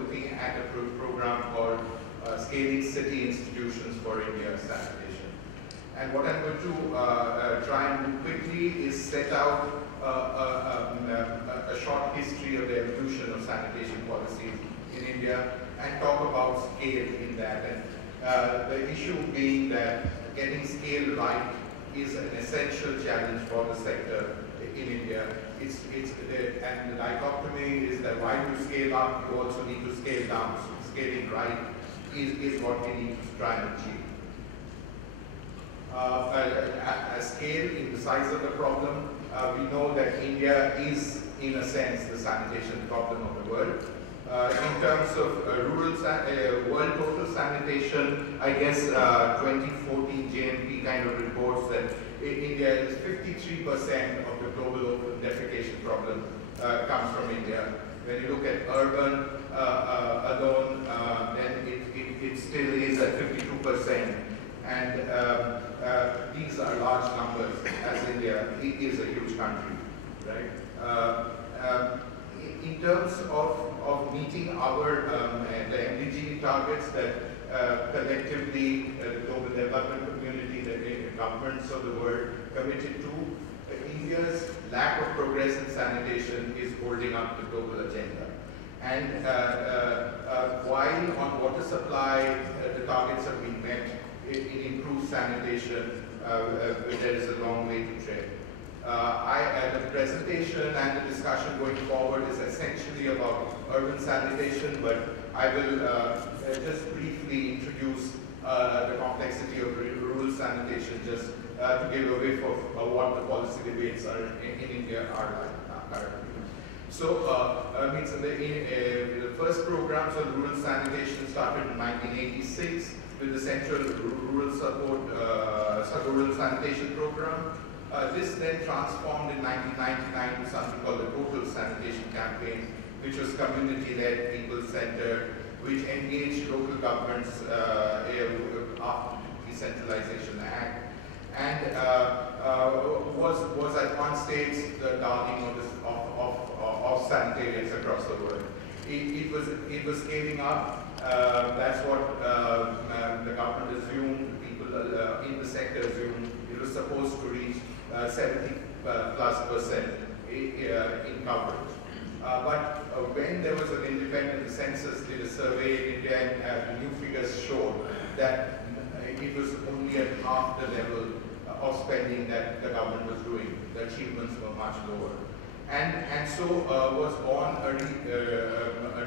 looking at a program called Scaling City Institutions for India Sanitation. And what I'm going to try and do quickly is set out a short history of the evolution of sanitation policies in India and talk about scale in that. And the issue being that getting scale right is an essential challenge for the sector in India. And the dichotomy is that while you scale up, you also need to scale down. So scaling right is what we need to try and achieve. A scale in the size of the problem, we know that India is, in a sense, the sanitation problem of the world. In terms of world total sanitation, I guess 2014 JNP kind of reports that India is 53% of the global open defecation problem comes from India. When you look at urban alone, then it still is at 52%. And these are large numbers, as India is a huge country, right? In terms of of meeting our the MDG targets that collectively the global development community, the governments of the world committed to. India's lack of progress in sanitation is holding up the global agenda. And while on water supply the targets have been met, in improved sanitation there is a long way to tread. The presentation and the discussion going forward is essentially about urban sanitation, but I will just briefly introduce the complexity of rural sanitation, just to give a whiff of what the policy debates are in India are like currently. So, the first programs on rural sanitation started in 1986 with the Central Rural Support Rural Sanitation Program. This then transformed in 1999 to something called the Total Sanitation Campaign, which was community-led, people-centered, which engaged local governments after the Decentralization Act, and was at one stage the darling of sanitarians across the world. It was scaling up. That's what the government assumed, people in the sector assumed. It was supposed to reach 70+% in coverage. But when there was an independent, the census did a survey in India, and the new figures showed that it was only at half the level of spending that the government was doing. The achievements were much lower. And so was born a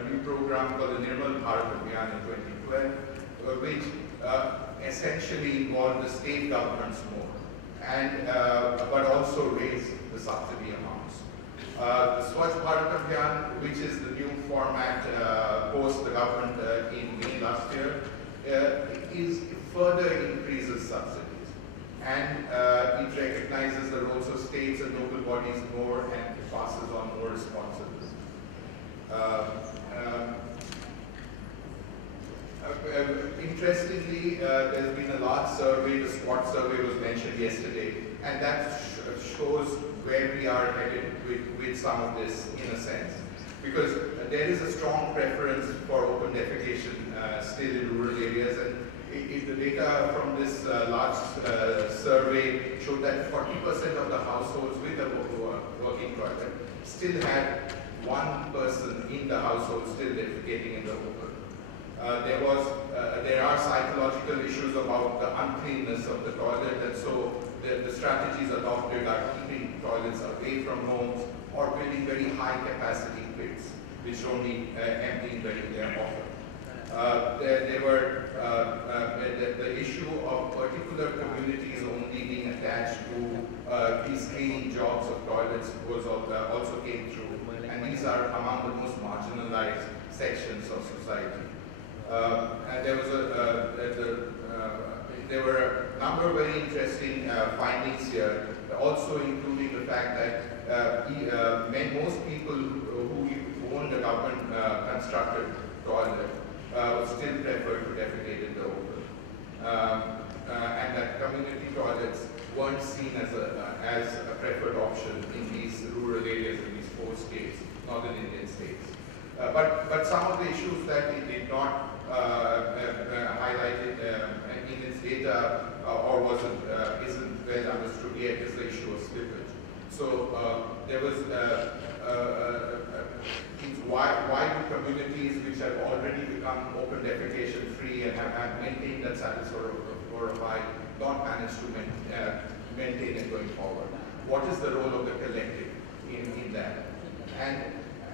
new program called the Nirmal Bharat Abhiyan in 2012, which essentially involved the state governments more, and but also raised the subsidy amounts. The Swachh Bharat Abhiyan, which is the new format post the government in May last year, is further increases subsidies. And it recognizes the roles of states and local bodies more and passes on more responsibility. Interestingly, there's been a large survey, the SWOT survey was mentioned yesterday, and that shows where we are headed with some of this in a sense. Because there is a strong preference for open defecation still in rural areas, and if the data from this large survey showed that 40% of the households with a working toilet still had one person in the household still defecating in the open. There are psychological issues about the uncleanness of the toilet, and so the strategies adopted are keeping toilets away from homes or building very high capacity pits, which only empty very often. There were the issue of particular communities only being attached to these cleaning jobs of toilets was also came through, and these are among the most marginalized sections of society. And there was there were a number of very interesting findings here, also including the fact that most people who owned a government constructed toilet still prefer to defecate in the open, and that community toilets weren't seen as a preferred option in these rural areas, in these 4 states, northern Indian states. But some of the issues that it did not highlighted in its data or isn't well understood yet is the issue of slippage. So there was why do communities which have already become open defecation free and have maintained that status or high not manage to maintain it going forward? What is the role of the collective in that?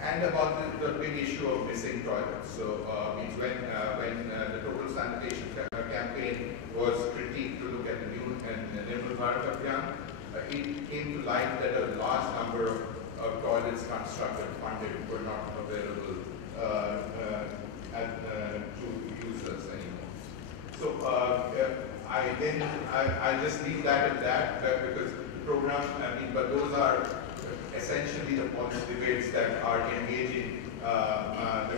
And about the big issue of missing toilets. So means when the Total Sanitation campaign was critiqued to look at the new and Nirmal Bharat Abhiyan, it came to light that a large number of toilets constructed, funded, were not available to users anymore. So I just leave that at that because the program, but those are essentially the policy debates that are engaging the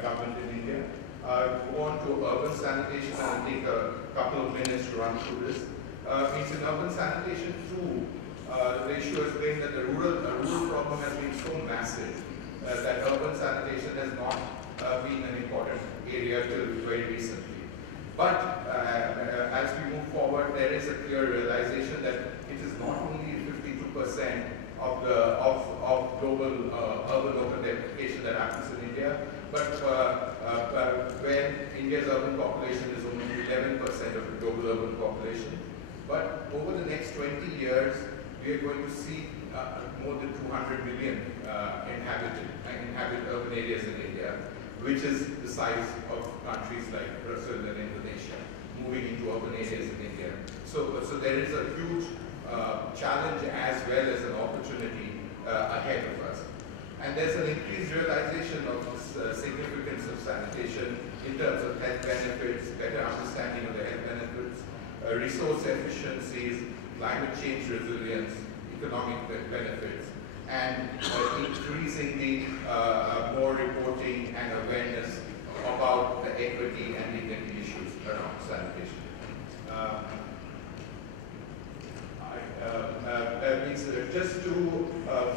government in India. Go on to urban sanitation, and I'll take a couple of minutes to run through this. Means in urban sanitation too, the issue has been that the rural problem has been so massive that urban sanitation has not been an important area till very recently. But as we move forward, there is a clear realization that it is not only 52% of global urban open defecation that happens in India, but when India's urban population is only 11% of the global urban population. But over the next 20 years, we are going to see more than 200 million inhabit urban areas in India, which is the size of countries like Brazil and Indonesia, moving into urban areas in India. So there is a huge challenge as well as an opportunity ahead of us. And there's an increased realization of the significance of sanitation in terms of health benefits, better understanding of the health benefits, resource efficiencies, climate change resilience, economic benefits, and increasingly more reporting and awareness about the equity and dignity issues around sanitation. Just to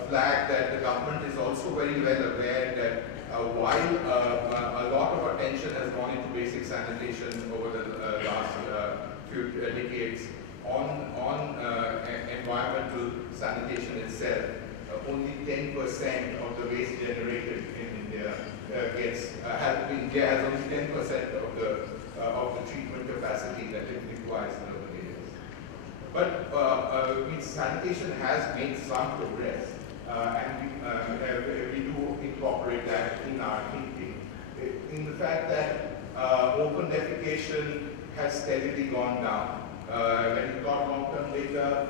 flag that the government is also very well aware that while a lot of attention has gone into basic sanitation over the last few decades on environmental sanitation itself, only 10% of the waste generated in India India has only 10% of the treatment capacity that it requires in urban areas. But sanitation has made some progress, and we do incorporate that in our thinking. In the fact that open defecation has steadily gone down. When you got long-term data,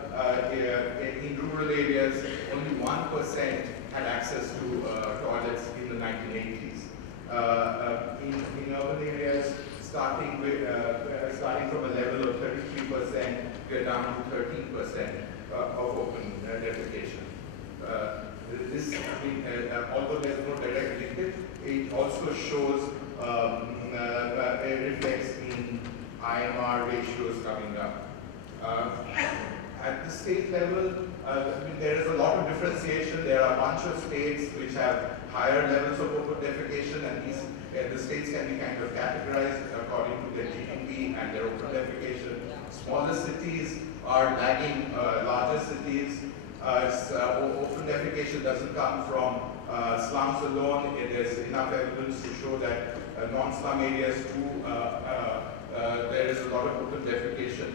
in rural areas, only 1% had access to toilets in the 1980s. In urban areas, starting from a level of 33%, we are down to 13% of open defecation. Although there is no direct linkage, it also shows reflects in IMR ratios coming down. At the state level, there is a lot of differentiation. There are a bunch of states which have higher levels of open defecation, and the states can be kind of categorized according to their GDP and their open defecation. Smaller cities are lagging larger cities. Open defecation doesn't come from slums alone. There's enough evidence to show that non-slum areas too, there is a lot of open defecation.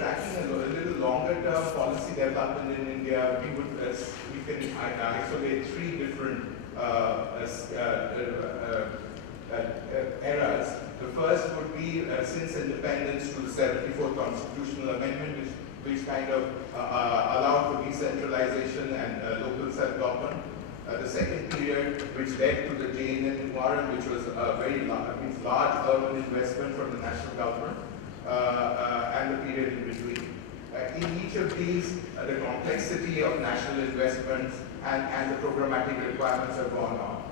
Tracking a little longer term policy development in India, we can isolate three different eras. The first would be since independence to the 74th constitutional amendment, which kind of allowed for decentralization and local self-government. The second period, which led to the JNN warrant, which was a very large urban investment from the national government, and the period in between. In each of these, the complexity of national investments and the programmatic requirements have gone up.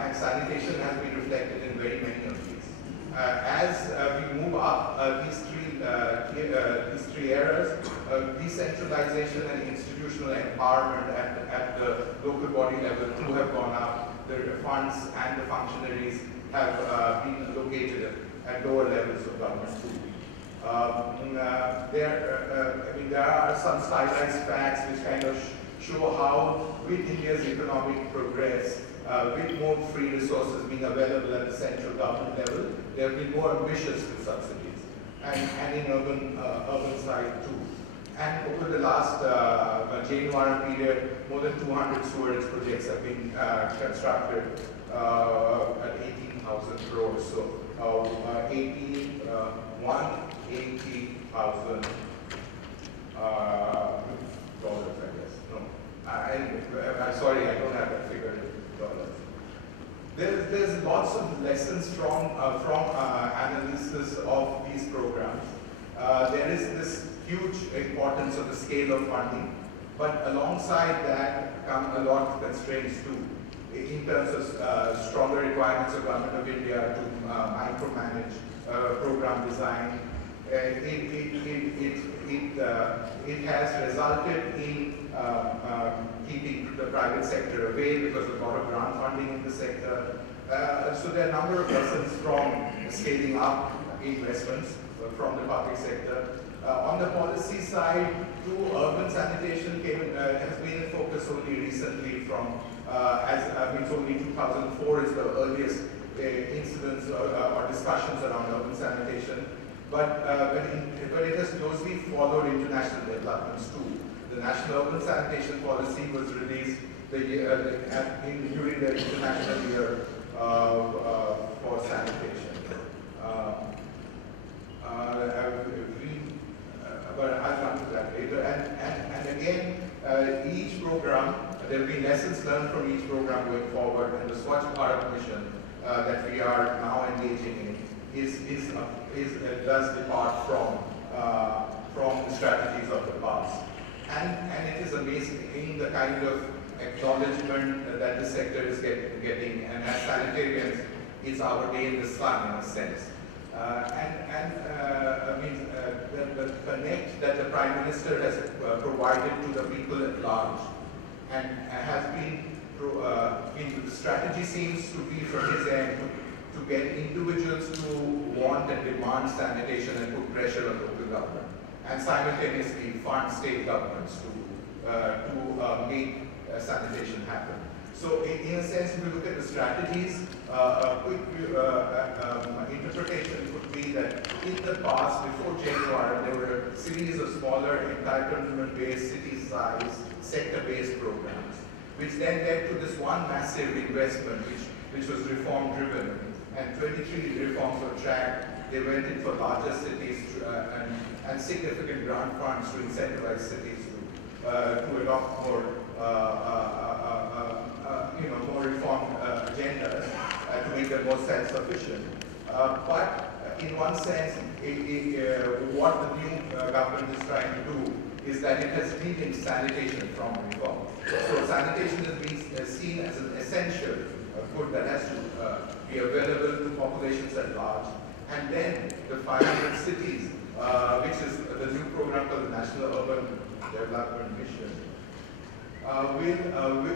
And sanitation has been reflected in very many of these. As we move up these three eras, decentralization and institutional empowerment at the local body level too have gone up. The funds and the functionaries have been located at lower levels of government too. There are some stylized facts which kind of show how, with India's economic progress, with more free resources being available at the central government level, there have been more ambitious subsidies, and in urban side too. And over the last January period, more than 200 sewerage projects have been constructed at 18,000 crores. So 180,000 dollars, I guess. No, I'm sorry, I don't have that figure in dollars. There's lots of lessons from analysis of these programs. There is this huge importance of the scale of funding, but alongside that come a lot of constraints too, in terms of stronger requirements of Government of India to micromanage program design, it has resulted in keeping the private sector away because of a lot of grant funding in the sector. So there are a number of lessons from scaling up investments from the public sector. On the policy side, urban sanitation has been in focus only recently from, it's only 2004 is the earliest incidents or discussions around urban sanitation. But it has closely followed international developments too. The National Urban Sanitation Policy was released during the International Year for Sanitation. But I'll come to that later. And again, each program, there will be lessons learned from each program going forward, and the Swachh Bharat mission that we are now engaging in does depart from the strategies of the past. And it is amazing the kind of acknowledgement that the sector is getting, and as sanitarians, it's our day in the sun in a sense. The connect that the Prime Minister has provided to the people at large, and has been, the strategy seems to be from his end to get individuals to want and demand sanitation and put pressure on local government, and simultaneously fund state governments to make sanitation happen. So in a sense, if you look at the strategies, a quick interpretation could be that in the past, before January, there were a series of smaller entitlement-based, city-sized, sector-based programs, which then led to this one massive investment, which was reform-driven, and 23 reforms were tracked. They went in for larger cities and significant grant funds to incentivize cities to adopt more more reform agendas to make them more self-sufficient. But in one sense, what the new government is trying to do is that it has redeemed sanitation from reform. So sanitation is being seen as an essential good that has to be available to populations at large. And then the 500 cities, which is the new program called the National Urban Development Mission,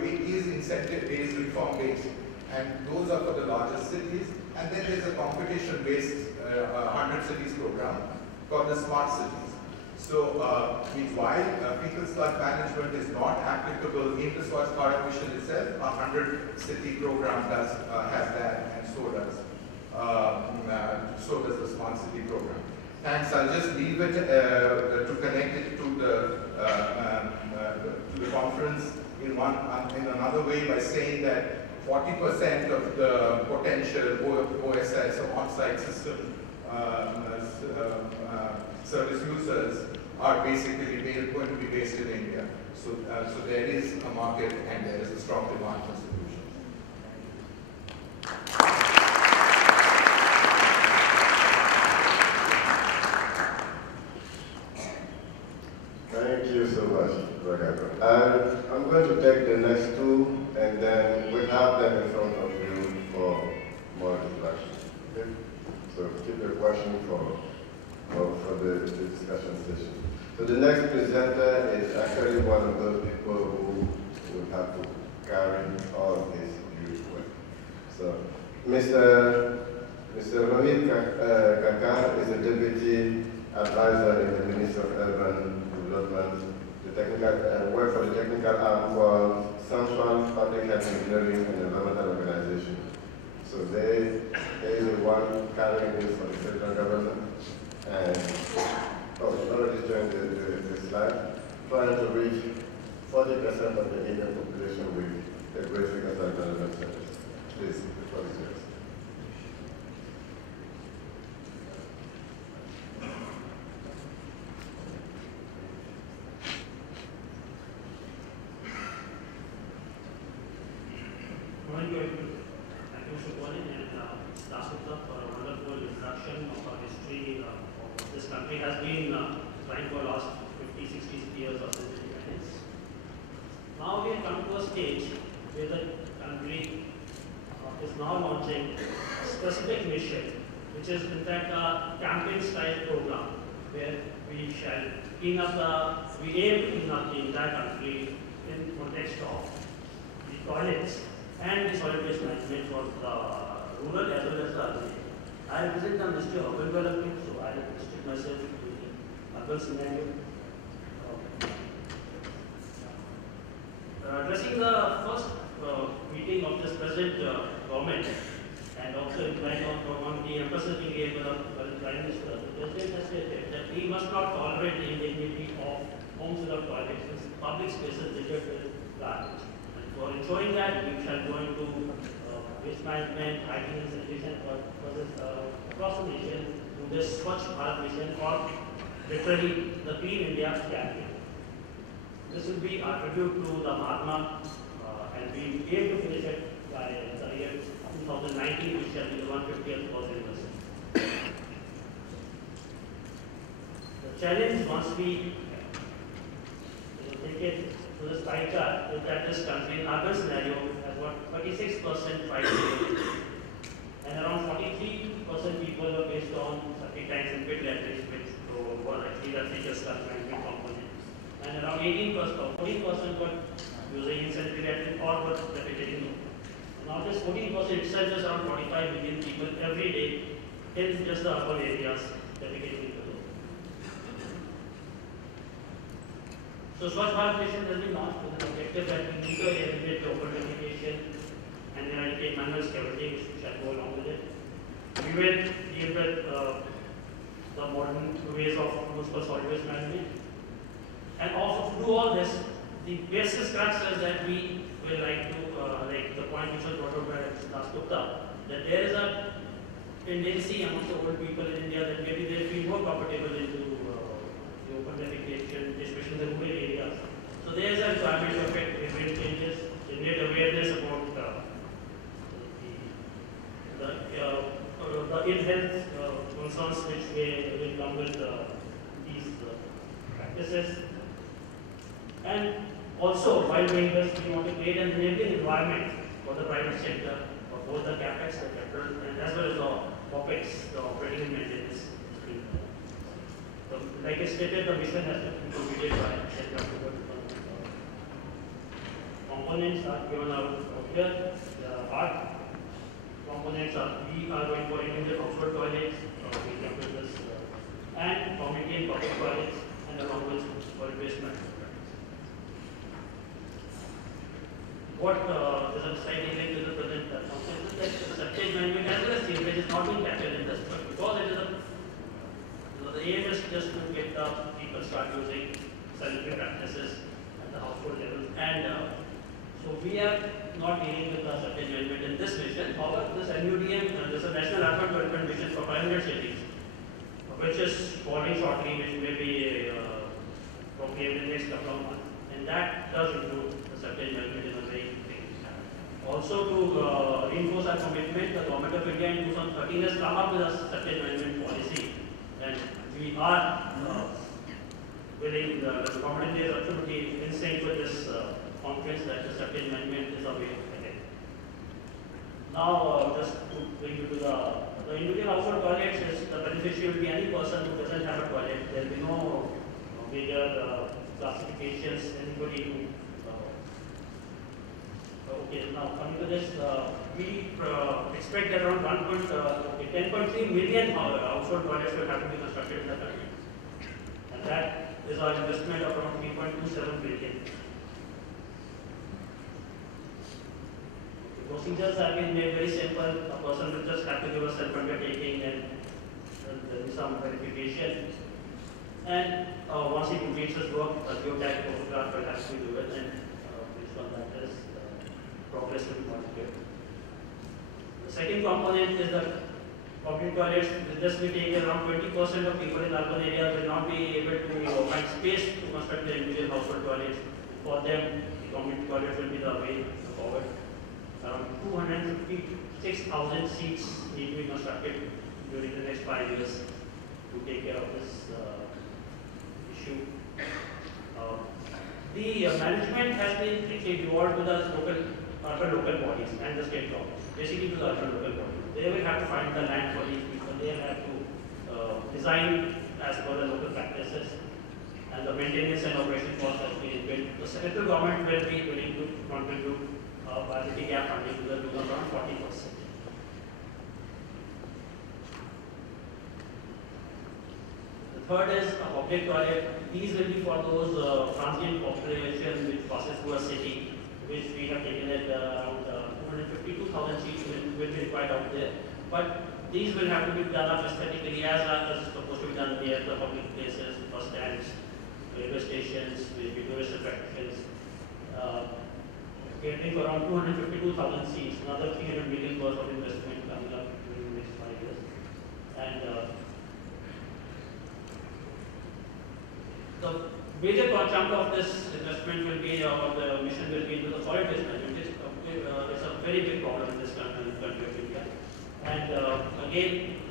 it is incentive-based, reform-based, and those are for the largest cities. And then there's a competition-based 100 cities program called the Smart Cities. So, while fecal sludge management is not applicable in the Swachh Bharat mission itself, a 100 city program does have that, and so does the Smart City program. Thanks. I'll just leave it to connect it to the conference in another way by saying that 40% of the potential OSS, or on-site system service users, are basically going to be based in India. So there is a market and there is a strong demand for solutions. Thank you so much, Raghav. I'm going to take the next two, and then we'll have them in front of you for more introduction. Okay? So keep your question for the discussion session. So the next presenter is actually one of those people who will have to carry all this huge work. So Mr. Rohit Kakkar is a deputy advisor in the Ministry of Urban Development, work for the technical arm for Central Public Health Engineering and Environmental Organization. So they is the one carrying this for the federal government. And you already joined the slide, trying to reach 40% of the Indian population with a great figure of relevant service. Please, the floor is yours. Thank you, Mr. Colin and Dasgupta, for a wonderful introduction of our history of this country. Has been trying for the last 50, 60 years of its independence. Now we have come to a stage where the country is now launching a specific mission, which is in fact a campaign-style program where we shall clean up we aim to clean up the entire country in context of the toilets and the solid waste management for the rural as well as the urban. I represent the Ministry of Urban Development, so I restrict myself to the urban scenario. Addressing the first meeting of this present government and also implying on the emphasis being given by the Prime Minister, the President has stated that we must not tolerate the indignity of homes without toilets and public spaces littered with garbage. And for ensuring that, we shall go into waste management, hygiene and sanitation process across the nation through this Swachh Bharat mission or literally the Clean India campaign. This will be our tribute to the Mahatma, and we aim to finish it by the year 2019, which shall be the 150th birth anniversary. The challenge once we take it to this pie chart is that this country in urban scenario has got 36% price rate, and around 43% people are based on septic tanks and pit latrines, which was actually the thickest management component. And around 14% were using insanitary latrine or were defecating. Now this 14% itself is around 45 million people every day in just the urban areas defecating into those. So Swachh Bharat mission has been launched with an objective that we need to eliminate the open defecation and eradicate manual scavenging, which shall go along with it. We will deal with the modern ways of municipal solid waste management. And also to do all this, the basis crux is that we will like to, like the point which was brought out by Das Gupta, that there is a tendency amongst the old people in India that maybe they feel more comfortable into the open defecation, especially in the rural areas. So there is a requirement to affect behavior changes, generate awareness about the ill-health concerns which will come with these practices. And also, while doing this, we want to create an enabling environment for the private sector, for both the capex, the capital, and as well as the OPEX, the operating and maintenance. So, like I stated, the mission has been completed by October 2000. Components are given out here. The art components are we are going for individual household toilets, we come with this, and community and public toilets, and along with solid waste management. What is a slight link to the present concept is that the septic management as well as sewerage is not being captured in this, but because it is the aim is just to get the people start using sanitary practices at the household level, and so we are not dealing with the septic management in this mission. However, this NUDM, this is a National Urban Development Mission for 500 cities, which is following shortly, which may be proclaimed in the next couple of months, and that does include the septic management in a very big manner. Also, to reinforce our commitment, the Government of India in 2013 has come up with a septic management policy, and we are willing, the government is absolutely in sync with this conference that the septic management is a way ahead. Now, just to bring you to the individual household toilets, is the beneficiary will be any person who doesn't have a toilet. There will be no major classifications, anybody who. Okay, now coming to this, we expect that around 10.3 million household toilets will have to be constructed in the country. And that is our investment of around 3.27 billion. The procedures have been made very simple. A person will just have to give a self-undertaking and there will be some verification. And once he completes his work, a geotag photograph will have to do it, and based on that, is progress will be monitored. The second component is the public toilets. With this, we take around 20% of people in urban areas will not be able to find space to construct their individual household toilets. For them, the community toilets will be the way forward. Around 256,000 seats need to be constructed during the next 5 years to take care of this issue. The management has been actually devolved to the urban local bodies and the state governments, basically to the urban local bodies. They will have to find the land for these people. They will have to design as per the local practices, and the maintenance and operation cost has been built. The central government will be willing to contribute viability gap funding to the tune of around 40%. The third is a public toilet. These will be for those transient population which passes through a city, which we have taken at around 252,000 seats will be required out there. But these will have to be done up aesthetically as is supposed to be done near the public places, bus stands, railway stations, maybe tourist attractions. Getting for around 252,000 seats, another 300 million worth of investment coming up during the next 5 years. And the major chunk of this investment will be, or the mission will be into the solid waste management. It's a very big problem in this country of India. And again,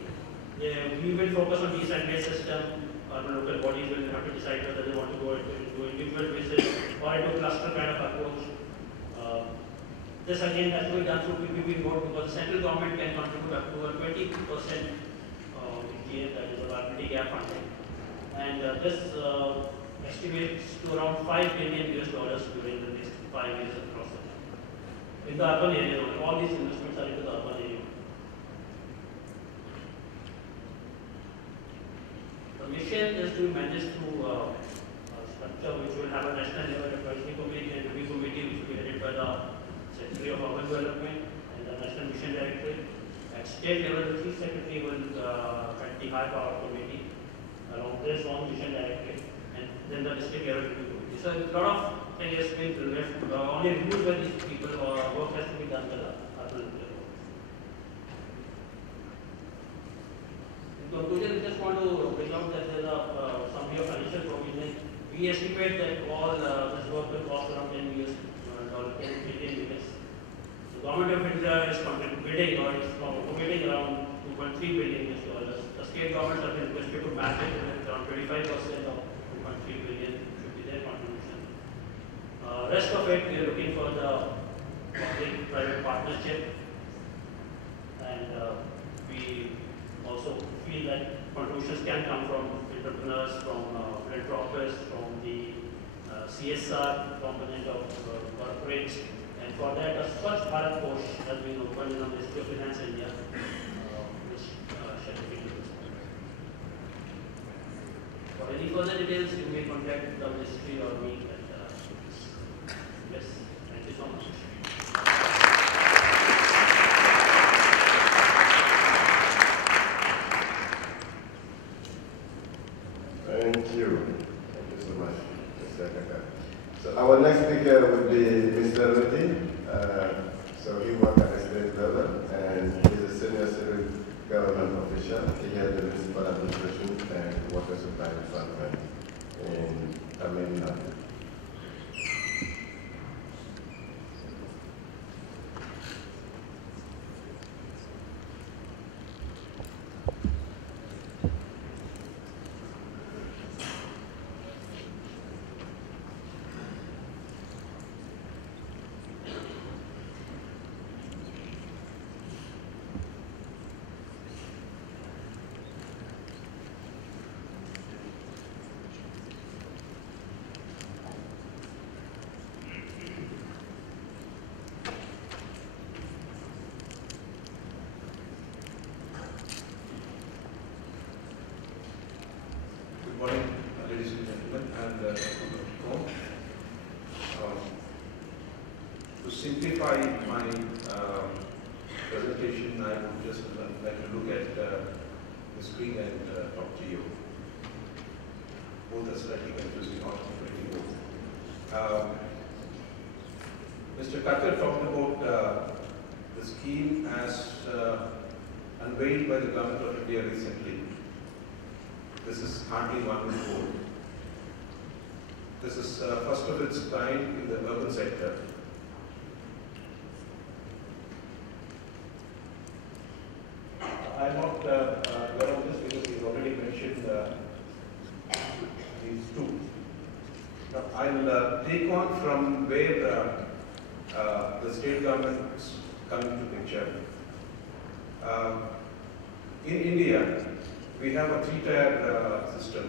we will focus on decentralized system. Urban local bodies will have to decide whether they want to go into individual basis or into cluster kind of approach. This again has to be done through PPP mode because the central government can contribute up to a 20% that is a viability gap funding. And this estimates to around $5 billion during the next 5 years across the country. In the urban area, all these investments are into the urban area. The mission is to manage through a structure which will have a national level advisory committee and review committee which will be headed by the Secretary of Urban Development and the National Mission Directorate. At state level, the Chief Secretary will head the High Power Committee along this own Mission Directorate, and then the district level review committee. So a lot of things been left. Only reviews by these people or work has to be done by the urban level. In conclusion, I just want to bring out that there are some of financial provision. We estimate that all this work will cost around $10 billion. The government of India is bidding or is committing around $2.3 billion. The state governments have been requested to match it with around 25% of $2.3 billion should be their contribution. Rest of it, we are looking for the public-private partnership, and we also feel that contributions can come from entrepreneurs, from philanthropists, from the CSR component of corporates, and for that a Swachh Bharat Kosh has been opened in the Ministry of Finance India, which shall be used. For any further details, you may contact the ministry or me. Yes, thank you so much. Thank you. Thank you so much, Mr. Kaka. So our next speaker will be Mr. Reddy. So he worked at the state level and he's a senior civil government official. He held the municipal administration and water supply department in Tamil Nadu. Good morning, ladies and gentlemen, and to simplify my presentation, I would just like to look at the screen and talk to you. Both are slightly confusing, not pretty both. Mr. Kakkar talked about the scheme as unveiled by the Government of India recently. This is hardly one before. This is first of its kind in the urban sector. I'm not aware of this because we've already mentioned these two. Now, I'll take on from where the state governments come into picture. In India, we have a three-tier system: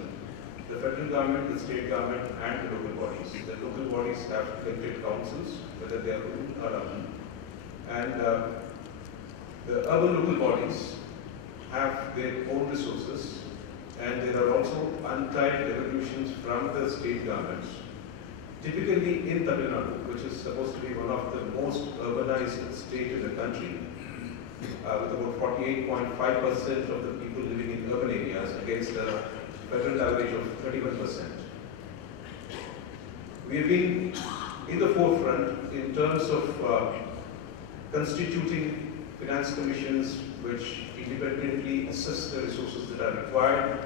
the federal government, the state government, and the local bodies. The local bodies have elected councils, whether they are rural or urban, and the urban local bodies have their own resources, and there are also untied devolutions from the state governments. Typically in Tamil Nadu, which is supposed to be one of the most urbanized states in the country, with about 48.5% of the people living in urban areas against a federal average of 31%. We have been in the forefront in terms of constituting finance commissions which independently assess the resources that are required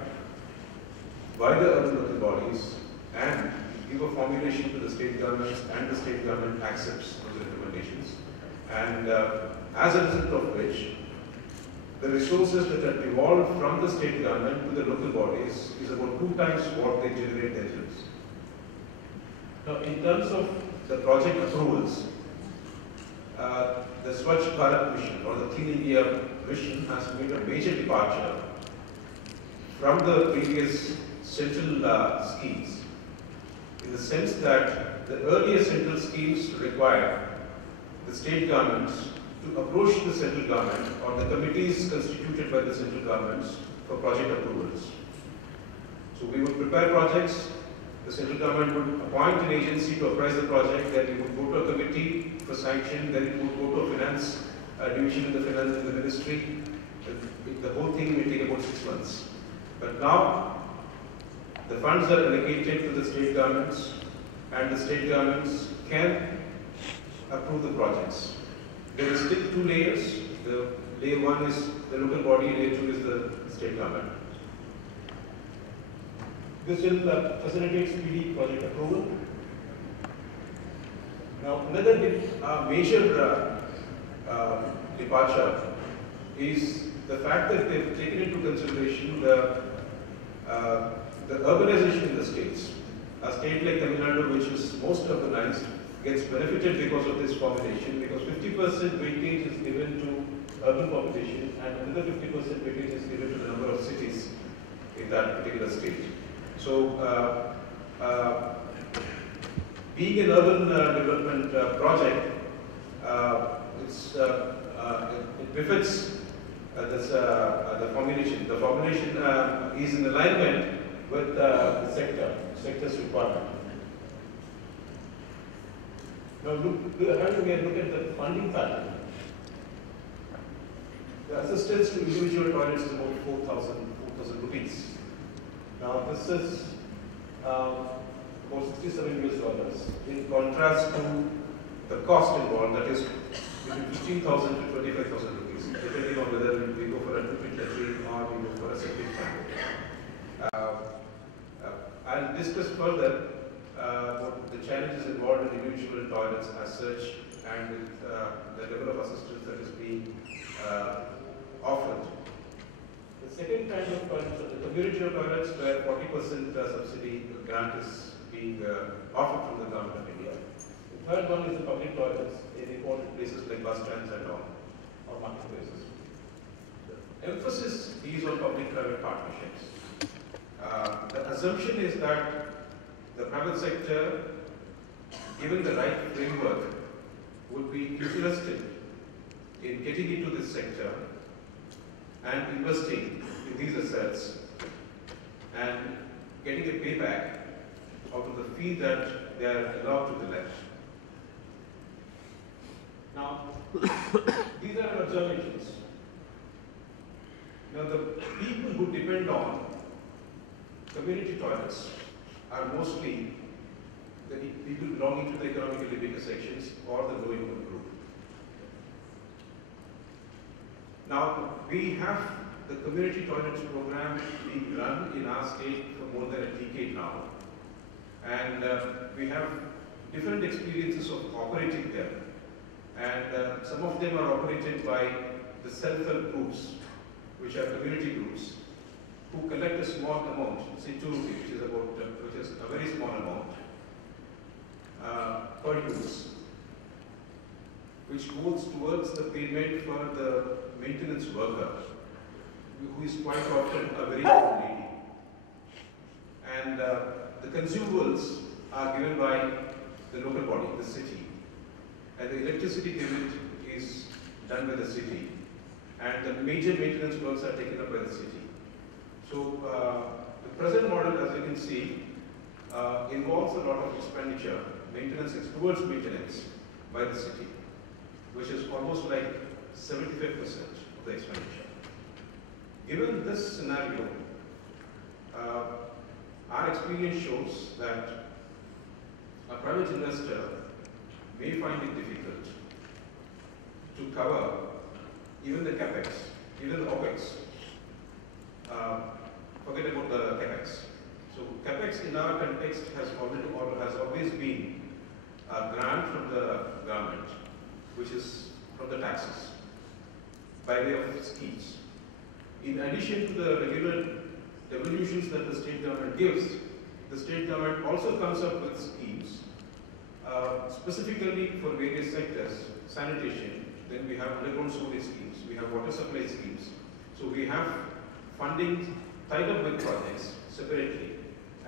by the urban local bodies and give a formulation to the state governments, and the state government accepts those recommendations. And as a result of which, the resources that are devolved from the state government to the local bodies is about 2 times what they generate themselves. Now, in terms of the project approvals, the Swachh Bharat mission or the Clean India mission has made a major departure from the previous central schemes, in the sense that the earlier central schemes required the state governments to approach the central government or the committees constituted by the central governments for project approvals. So we would prepare projects, the central government would appoint an agency to appraise the project, then it would go to a committee for sanction, then it would go to a finance division in the ministry. The whole thing may take about 6 months. But now, the funds are allocated to the state governments, and the state governments can approve the projects. There is still 2 layers. The layer 1 is the local body, layer 2 is the state government. This will facilitate speedy project approval. Now, another major departure is the fact that they've taken into consideration the urbanization in the states. A state like Tamil Nadu, which is most urbanized, gets benefited because of this formulation, because 50% weightage is given to urban population and another 50% weightage is given to the number of cities in that particular state. So, being an urban development project, it befits the formulation. The formulation is in alignment with the sector's requirement. Now, look at the funding pattern. The assistance to individual toilets is about 4,000 rupees. Now, this is about $67 US, in contrast to the cost involved, that is between 15,000 to 25,000 rupees, depending on whether we go for a two-pit latrine or we go for a septic tank. I'll discuss further what the challenges involved in individual toilets as such, and with the level of assistance that is being offered. The second kind of toilets are the community toilets, where 40% subsidy grant is being offered from the government of India. The third one is the public toilets in important places like bus stands and all, or marketplaces. The emphasis is on public-private partnerships. The assumption is that the private sector, given the right framework, would be interested in getting into this sector and investing in these assets and getting a payback out of the fee that they are allowed to collect. Now, these are our observations. Now, the people who depend on community toilets are mostly the people belonging to the economically weaker sections or the low-income group. Now, we have the community toilets program being run in our state for more than a decade now. And we have different experiences of operating them. And some of them are operated by the self-help groups, which are community groups, who collect a small amount, say 2 rupees, which is a very small amount, per use, which goes towards the payment for the maintenance worker. who is quite often a very old lady. And the consumables are given by the local body, the city. And the electricity payment is done by the city. And the major maintenance works are taken up by the city. So the present model, as you can see, involves a lot of expenditure, towards maintenance by the city, which is almost like 75% of the expenditure. Given this scenario, our experience shows that a private investor may find it difficult to cover even the capex, even the opex. Forget about the capex. So capex in our context has always been a grant from the government, which is from the taxes, by way of schemes. In addition to the regular devolutions that the state government gives, the state government also comes up with schemes specifically for various sectors, sanitation, then we have underground sewage schemes, we have water supply schemes. So we have funding tied up with projects separately,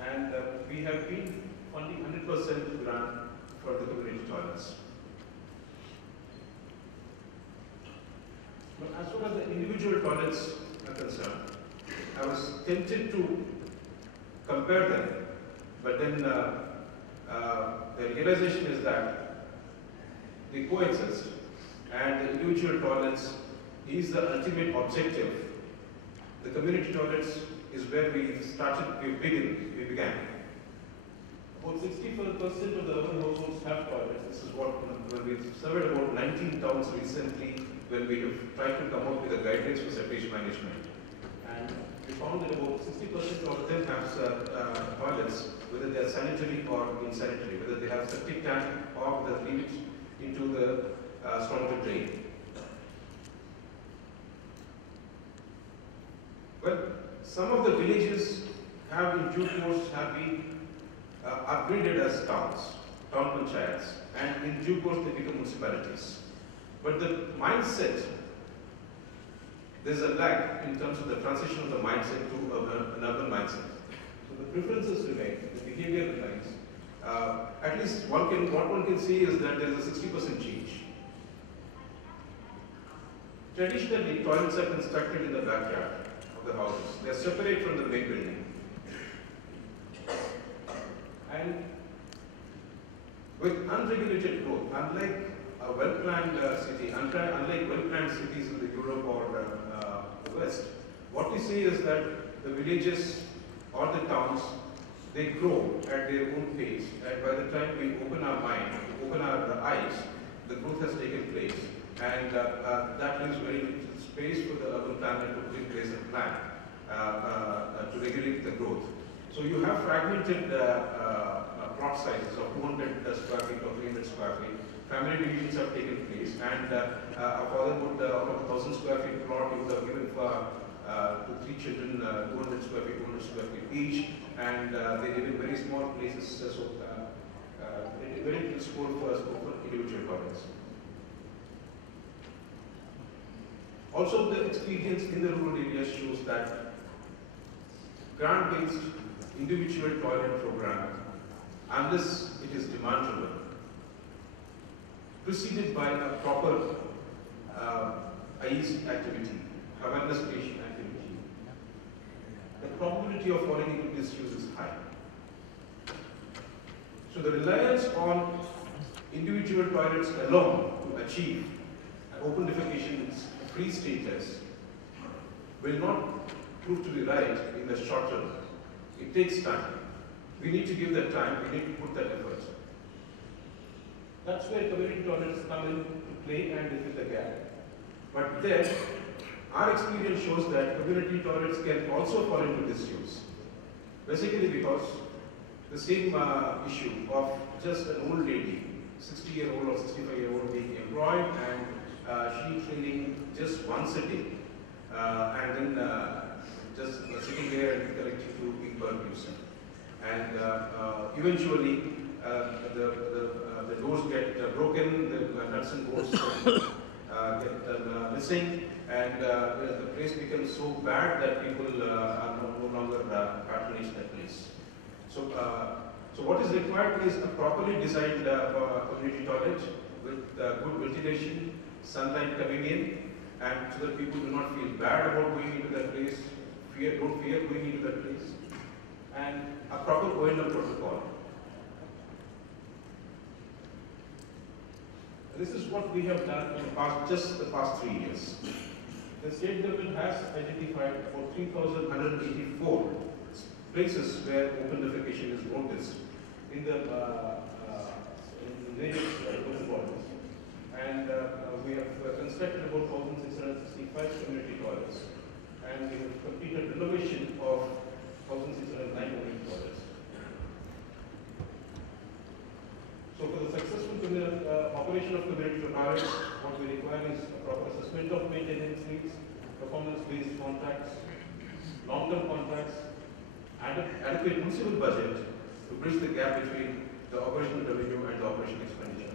and we have been funding 100% grant for the community toilets. But as far as the individual toilets are concerned, I was tempted to compare them, but then the realization is that they coexist, and the individual toilets is the ultimate objective. The community toilets is where we began. About 64% of the urban households have toilets. This is what we surveyed about 19 towns recently when we have tried to come up with the guidelines for sewage management. And we found that about 60% of them have toilets, whether they are sanitary or insanitary, whether they have septic tank or whether they leave it into the stormwater drain. Well, some of the villages have in due course have been upgraded as towns, town panchayats, and in due course they become municipalities. But the mindset, there's a lag in terms of the transition of the mindset to an urban mindset. So the preferences remain, the behavior remains. At least what one can see is that there is a 60% change. Traditionally, toilets are constructed in the backyard of the houses. They are separate from the main building. And with unregulated growth, unlike a well-planned city, unlike well-planned cities in the Europe or the West, what we see is that the villages or the towns, they grow at their own pace. And by the time we open our mind, open our eyes, the growth has taken place. And that leaves very little space for the urban planner to put in place a plan to regulate the growth. So you have fragmented plot sizes of 200 square feet or 300 square feet. Family divisions have taken place, and a father would, out of a 1,000 square feet plot, he would have given for to 3 children 200 square feet, 200 square feet each, and they live in very small places, so very little scope for individual toilets. Also, the experience in the rural areas shows that grant-based individual toilet program, unless it is demand-driven, preceded by a proper IEC activity, awareness creation activity, the probability of falling into misuse is high. So the reliance on individual toilets alone to achieve an open defecation free status will not prove to be right in the short term. It takes time. We need to give that time, we need to put that effort. That's where community toilets come in to play and they fill the gap. But then, our experience shows that community toilets can also fall into disuse. Basically because the same issue of just an old lady, 60-year-old or 65-year-old being employed and she cleaning just once a day and then just sitting there and collecting to people using. And eventually the doors get broken, the nuts and bolts get missing, and and the place becomes so bad that people are no longer patronizing that place. So, so what is required is a properly designed community toilet with good ventilation, sunlight coming in, and so that people do not feel bad about going into that place, don't fear going into that place, and a proper O&M protocol. This is what we have done in just the past 3 years. The state government has identified for 3,184 places where open defecation is noticed in the in various local bodies. And we have constructed about 1,665 community toilets. And we have completed renovation of 1,609 community toilets. So for the successful operation of community toilets, what we require is a proper assessment of maintenance needs, performance-based contracts, long-term contracts, and an adequate municipal budget to bridge the gap between the operational revenue and the operational expenditure,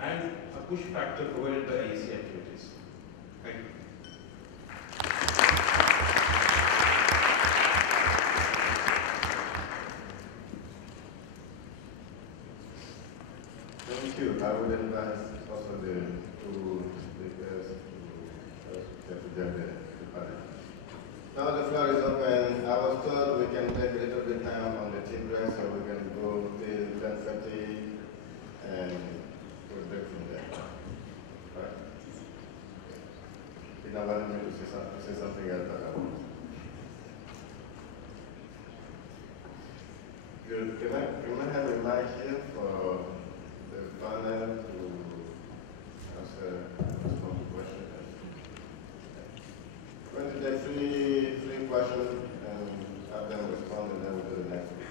and a push factor provided by AEC activities. Thank you. Thank you. I would advise also the two speakers to get together to panel. Now the floor is open. I was told we can take a little bit time on the tea break, so we can go till 10:30 and we'll break from there. Right? You know, wanted me to say something else about. Good. Can I have a mic here for the panel to answer some of the questions? I'm going to take three questions and have them respond, and then we'll do the next one.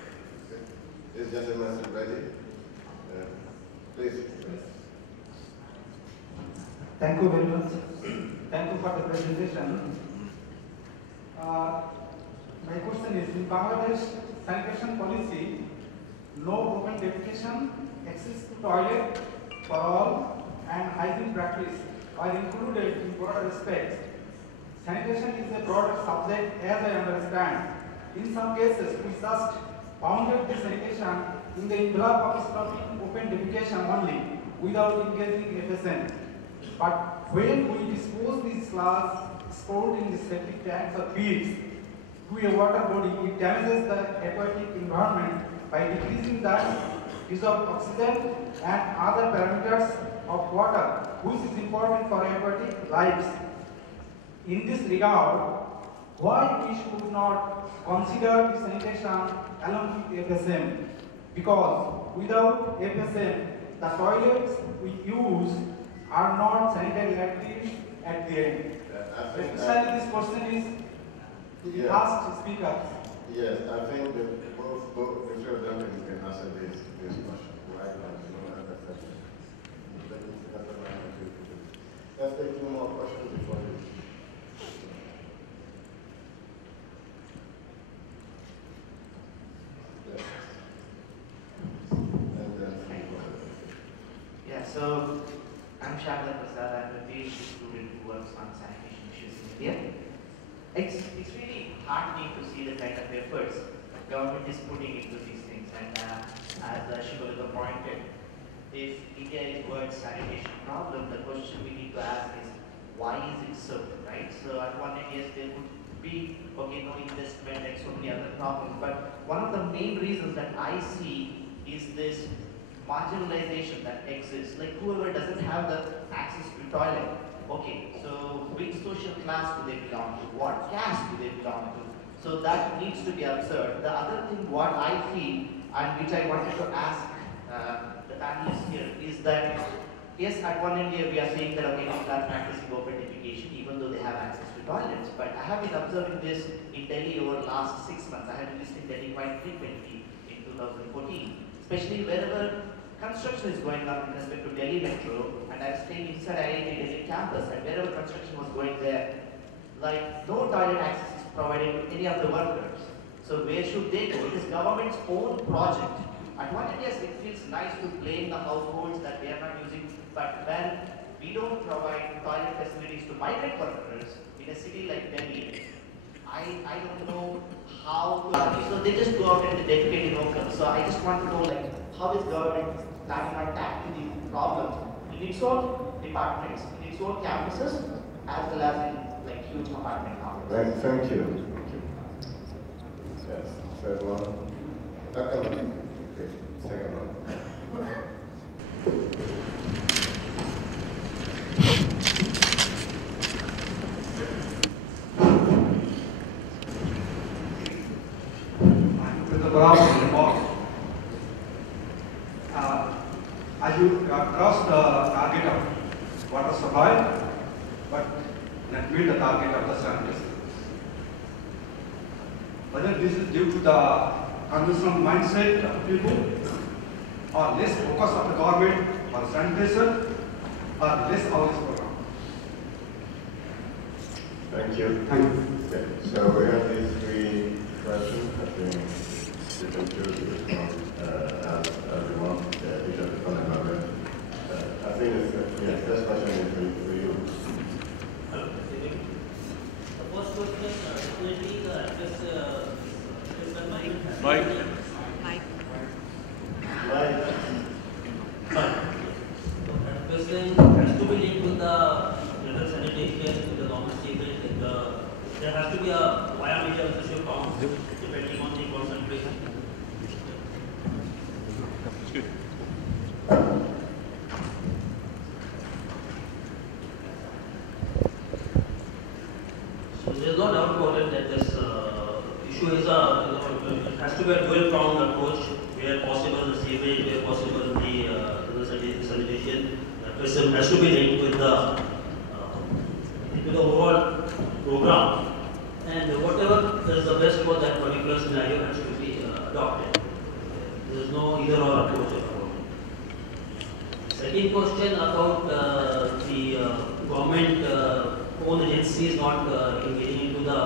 Okay? This gentleman is ready. Please. Thank you very much. Thank you for the presentation. My question is, in Bangladesh sanitation policy, no open defecation, access to toilet for all, and hygiene practice are included in broader aspects. Sanitation is a broader subject as I understand. In some cases, we just bounded the sanitation in the envelope of stopping open defecation only without engaging FSM. But when we dispose these sludge stored in the septic tanks or pits to a water body, it damages the aquatic environment by decreasing the dissolved oxygen and other parameters of water, which is important for aquatic lives. In this regard, why we should not consider the sanitation along with FSM? Because without FSM, the toilets we use are not sanitary active at the end. Especially this question is to the last speakers. Yes, I think that both the three of them can answer this question. Right now, let's take two more questions before you. Yeah, so I'm Shabla Prasad. I'm a PhD student who works on sanitation issues in India. It's really heartening to see the kind of efforts government is putting into these things. And as Shivalika pointed, if India is world's sanitation problem, the question we need to ask is, why is it so, right? So at one end, yes, there would be, okay, no investment and so many other problems. But one of the main reasons that I see is this marginalization that exists. Like whoever doesn't have the access to toilet, okay, so which social class do they belong to? What caste do they belong to? So that needs to be observed. The other thing what I feel, and which I wanted to ask the panelists here, is that yes, at one end we are saying that okay, people are practicing open defecation even though they have access to toilets. But I have been observing this in Delhi over the last 6 months. I have been visiting Delhi quite frequently in 2014, especially wherever construction is going on with respect to Delhi Metro, and I'm staying inside IIT Delhi campus, and wherever construction was going there, like no toilet access is provided to any of the workers. So where should they go? It is government's own project. At one end, yes, it feels nice to blame the households that they are not using, but when we don't provide toilet facilities to migrant workers in a city like Delhi, I don't know how to, so they just go out and they defecate in open. So I just want to know, like, how is government planning on tackling the problem in its own departments, in its own campuses, as well as in like huge apartment complexes? Thank you. Yes, third one. Okay, second one. With the problem remarks, as you cross the target of water supply, but not meet the target of the sanitation. Whether this is due to the conventional mindset of people, or less focus of the government on sanitation, or less awareness program. Thank you. Thank you. Okay, so we have these three questions. I think you can choose to respond as you want. Each of the phone number. I think this question is for you. The first question definitely the address is the mic. Mike. Addressing has to be linked with the general sanitation, with the normal sewage, there has to be a biological issue count depending on the concentration. Good. So there is no doubt about it that this issue is it has to be a dual-pronged approach where possible the sewage, where possible the sanitation. FSM has to be linked with the overall program, and whatever is the best for that particular scenario has to be adopted. There is no either-or approach about it. Second question about the government own agencies not engaging into the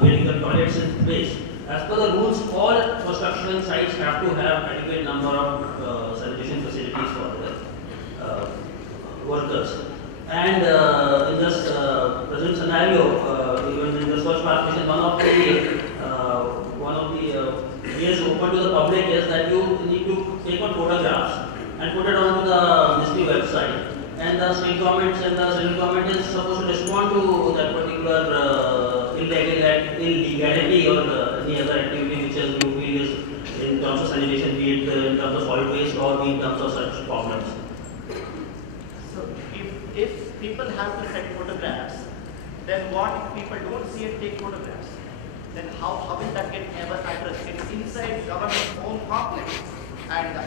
getting the toilets in place. As per the rules, all construction sites have to have adequate number of sanitation facilities for the workers. And in this present scenario, even in the search participation, one of the ways open to the public is that you need to take out photographs and put it onto the ministry website. And the state governments and the central government is supposed to respond to that particular illegality or any other activity which is you feel is in terms of sanitation, be it in terms of solid waste or be in terms of such problems. So if people have to take photographs, then what if people don't see and take photographs? Then how will that get ever addressed? It's inside government's own complex. And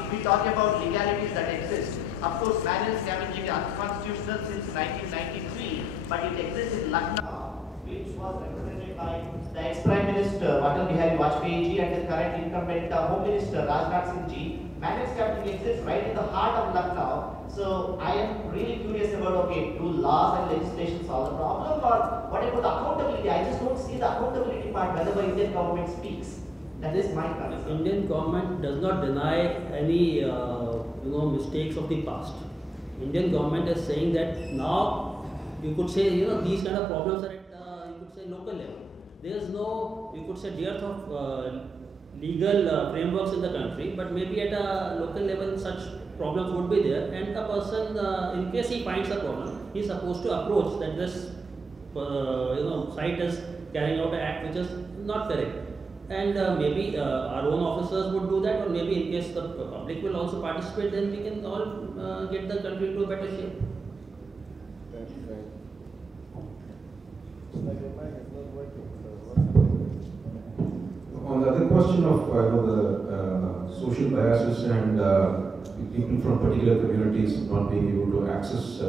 if we talk about legalities that exist, of course, manual scavenging is unconstitutional since 1993, but it exists in Lucknow, which was represented by the ex-Prime Minister Atal Bihari Vajpayee ji and the current incumbent Home Minister Rajnath Singh ji. Manual scavenging exists right in the heart of Lucknow. So I am really curious about, okay, do laws and legislation solve the problem, or what about the accountability? I just don't see the accountability part whenever Indian government speaks. That is my concern. Indian government does not deny any mistakes of the past. Indian government is saying that now you could say these kind of problems are at you could say local level. There is no, you could say, dearth of legal frameworks in the country, but maybe at a local level such problems would be there, and a person in case he finds a problem, he is supposed to approach that this site is carrying out an act which is not correct. And maybe our own officers would do that, or maybe in case the public will also participate, then we can all get the country to a better shape. Thank you. On the other question of the social biases and people from particular communities not being able to access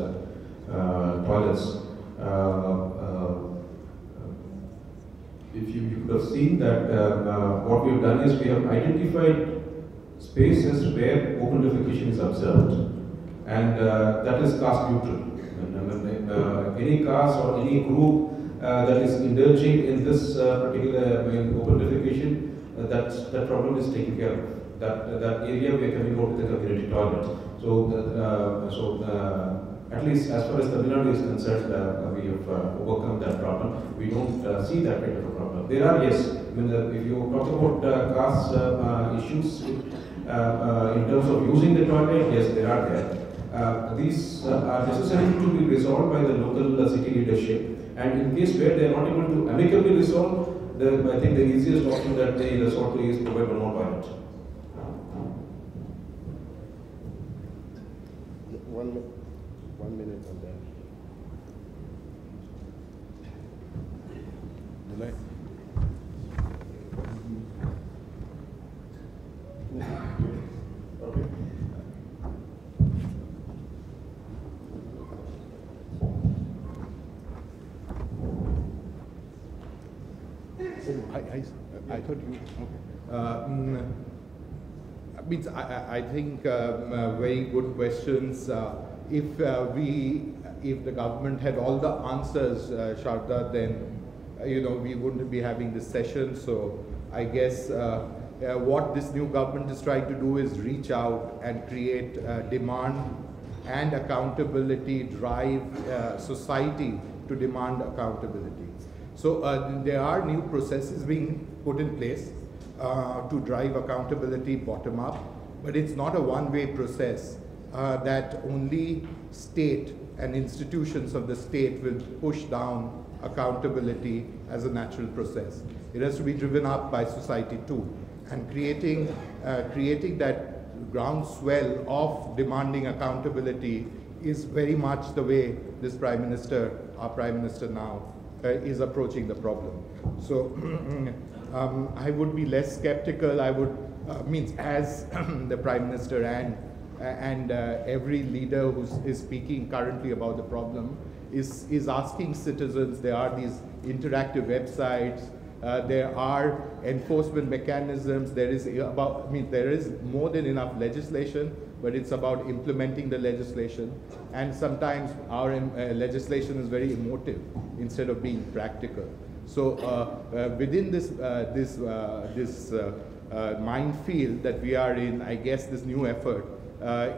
toilets, if you could have seen that what we have done is we have identified spaces where open defecation is observed, and that is caste neutral. Any caste or any group that is indulging in this particular open defecation, that problem is taken care of. That area we are coming out with the community toilet. So at least as far as Tamil Nadu is concerned, we have overcome that problem. We don't see that kind of a problem. There are, yes, I mean, if you talk about caste issues in terms of using the toilet, yes, there are there. These are necessary to be resolved by the local city leadership. And in case where they are not able to amicably resolve, I think the easiest option that they resort to is provide one more toilet. One minute on that. Okay. I thought you. Okay. Means I think very good questions. If the government had all the answers, Sharda, then we wouldn't be having this session. So I guess what this new government is trying to do is reach out and create demand and accountability, drive society to demand accountability. So there are new processes being put in place to drive accountability bottom up, but it's not a one-way process that only state and institutions of the state will push down accountability as a natural process. It has to be driven up by society too, and creating that groundswell of demanding accountability is very much the way this Prime Minister, our Prime Minister now, is approaching the problem. So I would be less skeptical. I would means as the Prime Minister and every leader who is speaking currently about the problem is asking citizens. There are these interactive websites. There are enforcement mechanisms. There is there is more than enough legislation, but it's about implementing the legislation. And sometimes our legislation is very emotive instead of being practical. So within this minefield that we are in, I guess this new effort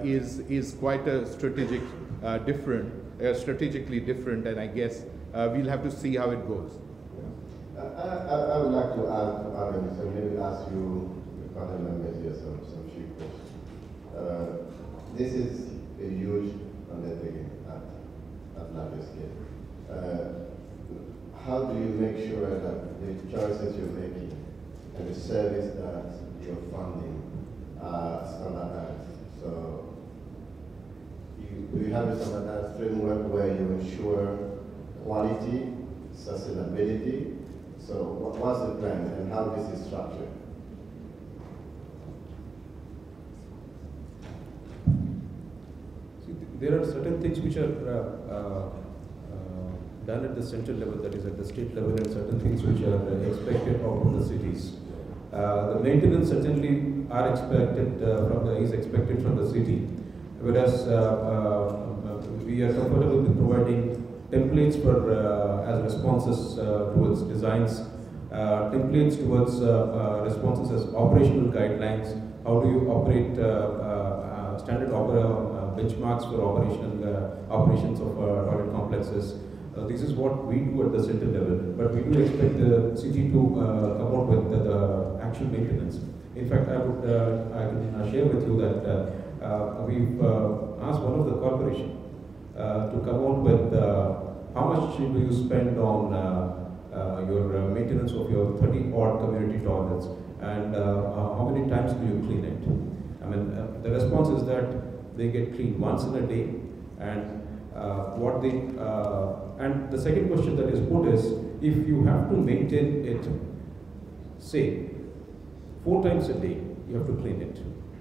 is quite a strategically different, and I guess we'll have to see how it goes. I would like to add to Arvind, so maybe ask you, the panel members here, some few questions. This is a huge undertaking at larger scale. How do you make sure that the choices you're making and the service that you're funding are standardized? So do you have a standardized framework where you ensure quality, sustainability? So what's the plan and how this is structured? See, there are certain things which are done at the central level, that is at the state level, and certain things which are expected out of the cities. The maintenance certainly is expected from the city, whereas we are comfortable with providing templates for as responses towards designs, templates towards responses as operational guidelines. How do you operate standard benchmarks for operations of toilet complexes? This is what we do at the central level, but we do expect the city to come out with the actual maintenance. In fact, I can share with you that we've asked one of the corporation to come out with how much do you spend on your maintenance of your 30-odd community toilets, and how many times do you clean it? I mean, the response is that they get cleaned once in a day, and and the second question that is put is, if you have to maintain it, say, 4 times a day, you have to clean it.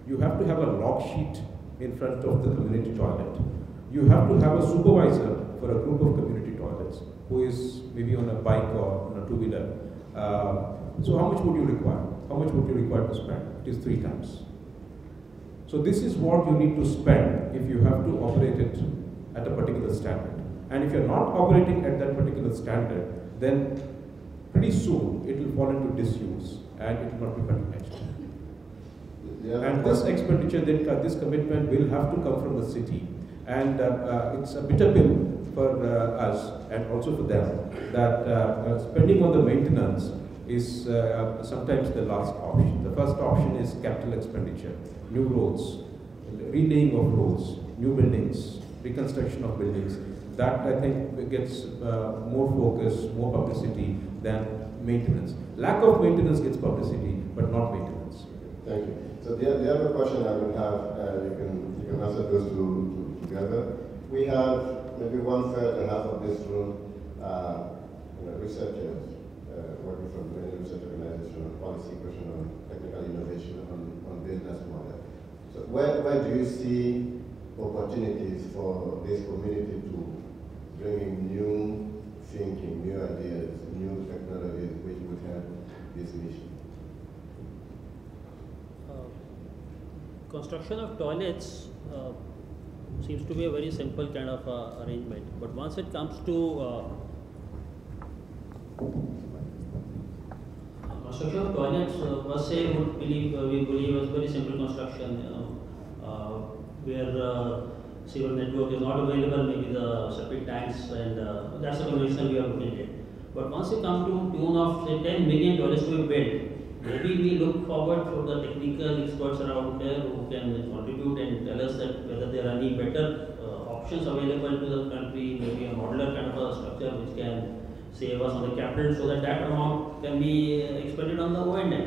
You have to have a log sheet in front of the community toilet. You have to have a supervisor for a group of community toilets who is maybe on a bike or on a two-wheeler. So how much would you require? How much would you require to spend? It is 3 times. So this is what you need to spend if you have to operate it at a particular standard. And if you're not operating at that particular standard, then pretty soon it will fall into disuse and it will not be managed. And this expenditure, this commitment will have to come from the city. And it's a bitter pill for us and also for them that spending on the maintenance is sometimes the last option. The first option is capital expenditure, new roads, relaying of roads, new buildings, reconstruction of buildings. That I think gets more focus, more publicity than maintenance. Lack of maintenance gets publicity, but not maintenance. Thank you. So the other question I would have, you can answer those two together. We have maybe 1/3 and half of this room, researchers working from many research organizations on policy question, on technical innovation, on business model. So where do you see opportunities for this community to bring in new thinking, new ideas, new technologies which would help this mission? Construction of toilets seems to be a very simple kind of arrangement, but once it comes to construction of toilets, per se, we believe is very simple construction, where sewer network is not available, maybe the septic tanks, and that's the conventional we are looking at. But once you come to tune of say 10 million toilets to be built, maybe we look forward for the technical experts around there who can contribute and tell us that whether there are any better options available to the country, maybe a modular kind of a structure which can save us on the capital, so that amount can be expended on the O&M.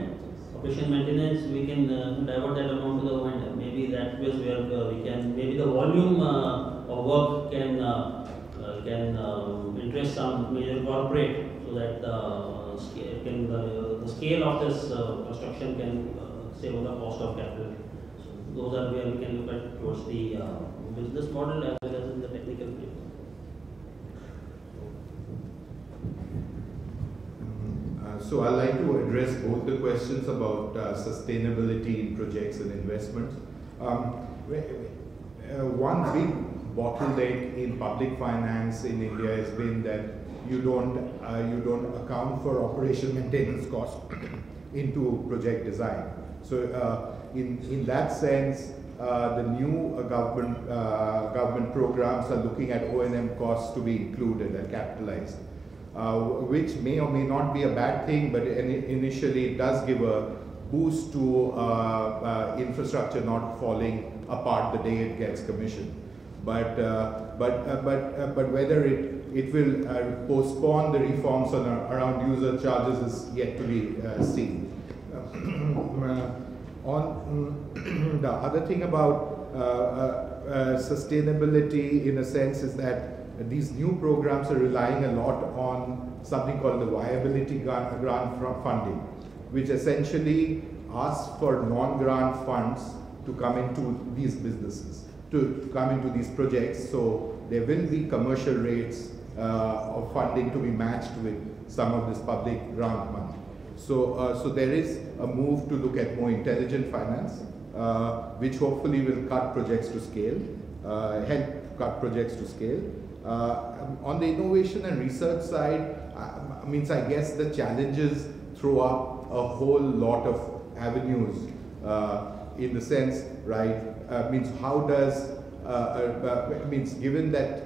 Operation maintenance, we can divert that amount to the O&M. Maybe that is where we can, maybe the volume of work can interest some major corporate, so that the scale of this construction can save on the cost of capital. So those are where we can look at towards the business model as well as in the technical field. So I'd like to address both the questions about sustainability in projects and investments. One big bottleneck in public finance in India has been that you don't account for operation maintenance costs into project design. So in that sense, the new government programs are looking at O&M costs to be included and capitalized. Which may or may not be a bad thing, but initially it does give a boost to infrastructure not falling apart the day it gets commissioned. But whether it will postpone the reforms around user charges is yet to be seen. On the other thing about sustainability, in a sense, is that these new programs are relying a lot on something called the viability grant funding, which essentially asks for non-grant funds to come into these businesses, to come into these projects. So there will be commercial rates of funding to be matched with some of this public grant money. So there is a move to look at more intelligent finance, which hopefully will cut projects to scale, help cut projects to scale. On the innovation and research side, I guess the challenges throw up a whole lot of avenues in the sense, right? How does, given that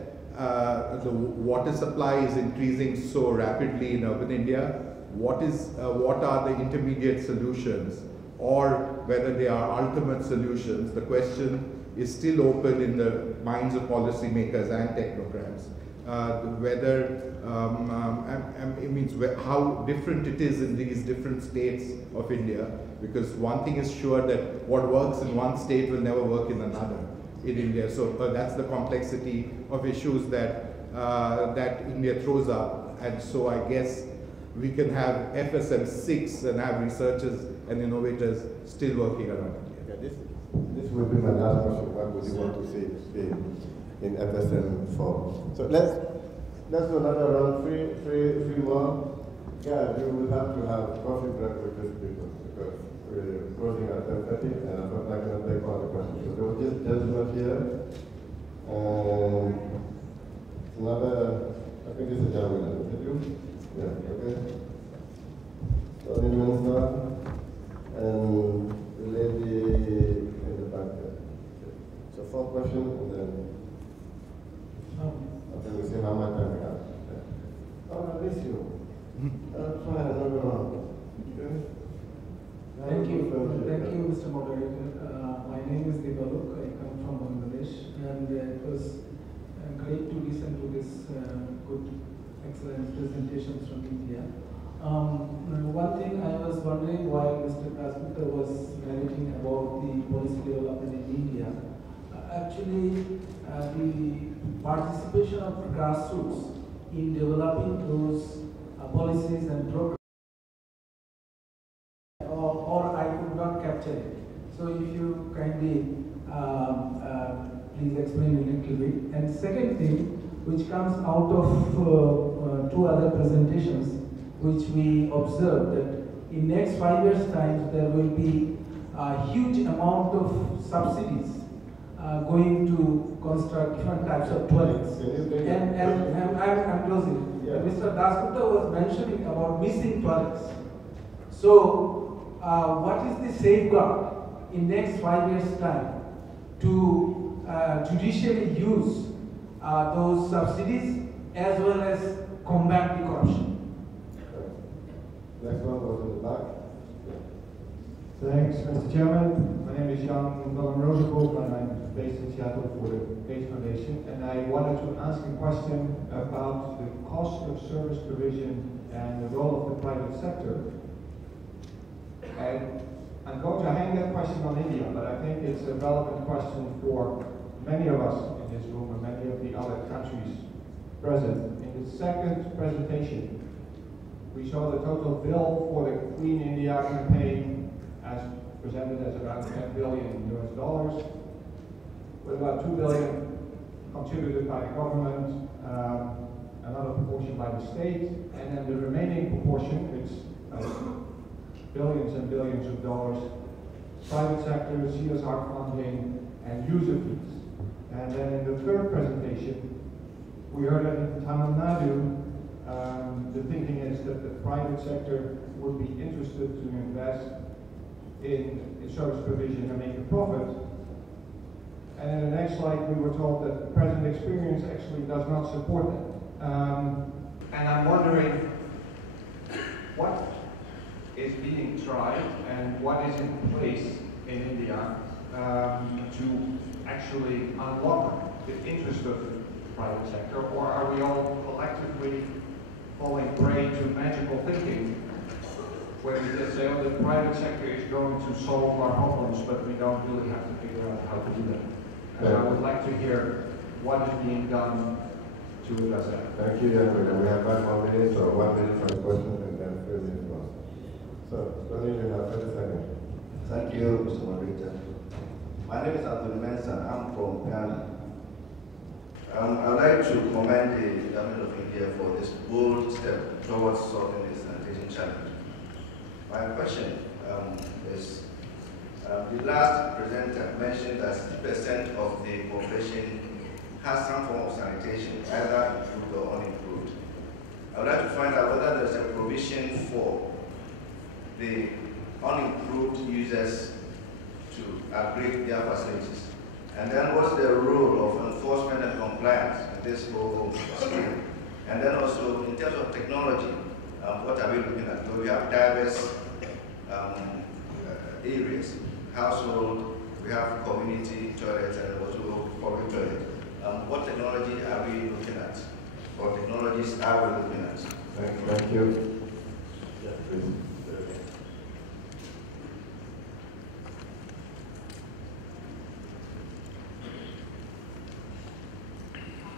the water supply is increasing so rapidly in urban India, what are the intermediate solutions, or whether they are ultimate solutions? The question is still open in the minds of policymakers and technocrats. How different it is in these different states of India, because one thing is sure, that what works in one state will never work in another in India. So that's the complexity of issues that India throws up. And so I guess we can have FSM6 and have researchers and innovators still working around India. Okay, this will be my last question. What would you want to see in FSM4? So let's do another round, three more. Yeah, we will have to have coffee break with these people, because we're closing at 10:30 and I'm not going to take all the questions. So there was just gentleman here. Another, I think this is a gentleman. Is it you? Yeah, okay. So the minister and the lady in the back there. So 4 questions and then and we say, how much time we have? Oh, I miss you. Fine, I'm going. Thank you. Thank you, Mr. Moderator. My name is Devaluk. I come from Bangladesh, and it was great to listen to this good, excellent presentations from India. One thing I was wondering while Mr. Dasgupta was narrating about the policy development in India, actually the participation of grassroots in developing those policies and programs, or I could not capture it. So if you kindly please explain a little bit. And second thing, which comes out of two other presentations, which we observed that in next 5 years' time there will be a huge amount of subsidies going to construct different types of toilets. And I'm closing. Yeah. Mr. Dasgupta was mentioning about missing toilets. So what is the safeguard in next 5 years' time to judicially use those subsidies as well as combat the corruption? Next one goes in the back. Thanks, Mr. Chairman. My name is Jan Willem Rozenbroek, and I'm based in Seattle for the Gates Foundation. And I wanted to ask a question about the cost of service provision and the role of the private sector. And I'm going to hang that question on India, but I think it's a relevant question for many of us in this room and many of the other countries present. In the second presentation, we saw the total bill for the Clean India campaign as presented as around $10 billion US, with about $2 billion contributed by the government, another proportion by the state, and then the remaining proportion, which billions and billions of dollars, private sector, CSR funding, and user fees. And then in the third presentation, we heard that in Tamil Nadu, the thinking is that the private sector would be interested to invest in service provision and make a profit. And in the next slide, we were told that the present experience actually does not support that. And I'm wondering what is being tried and what is in place in India to actually unlock the interest of the private sector, or are we all collectively falling prey to magical thinking where we just say, oh, the private sector is going to solve our problems, but we don't really have to figure out how to do that. And I would like to hear what is being done to address that. Thank you, Jan. We have 5 more minutes, or 1 minute for the question, and then 3 minutes more. So, Tony, you have 30 seconds. Thank you, Mr. Moderator. My name is Anthony Mensah. I'm from Ghana. I'd like to commend the government of India for this bold step towards solving this sanitation challenge. My question is, the last presenter mentioned that 60% of the population has some form of sanitation, either improved or unimproved. I would like to find out whether there's a provision for the unimproved users to upgrade their facilities. And then what's the role of enforcement and compliance in this whole scheme? And then also, in terms of technology, what are we looking at? So we have diverse areas, household, we have community toilets, and also public toilets. What technology are we looking at? What technologies are we looking at? Thank you. Yeah, please.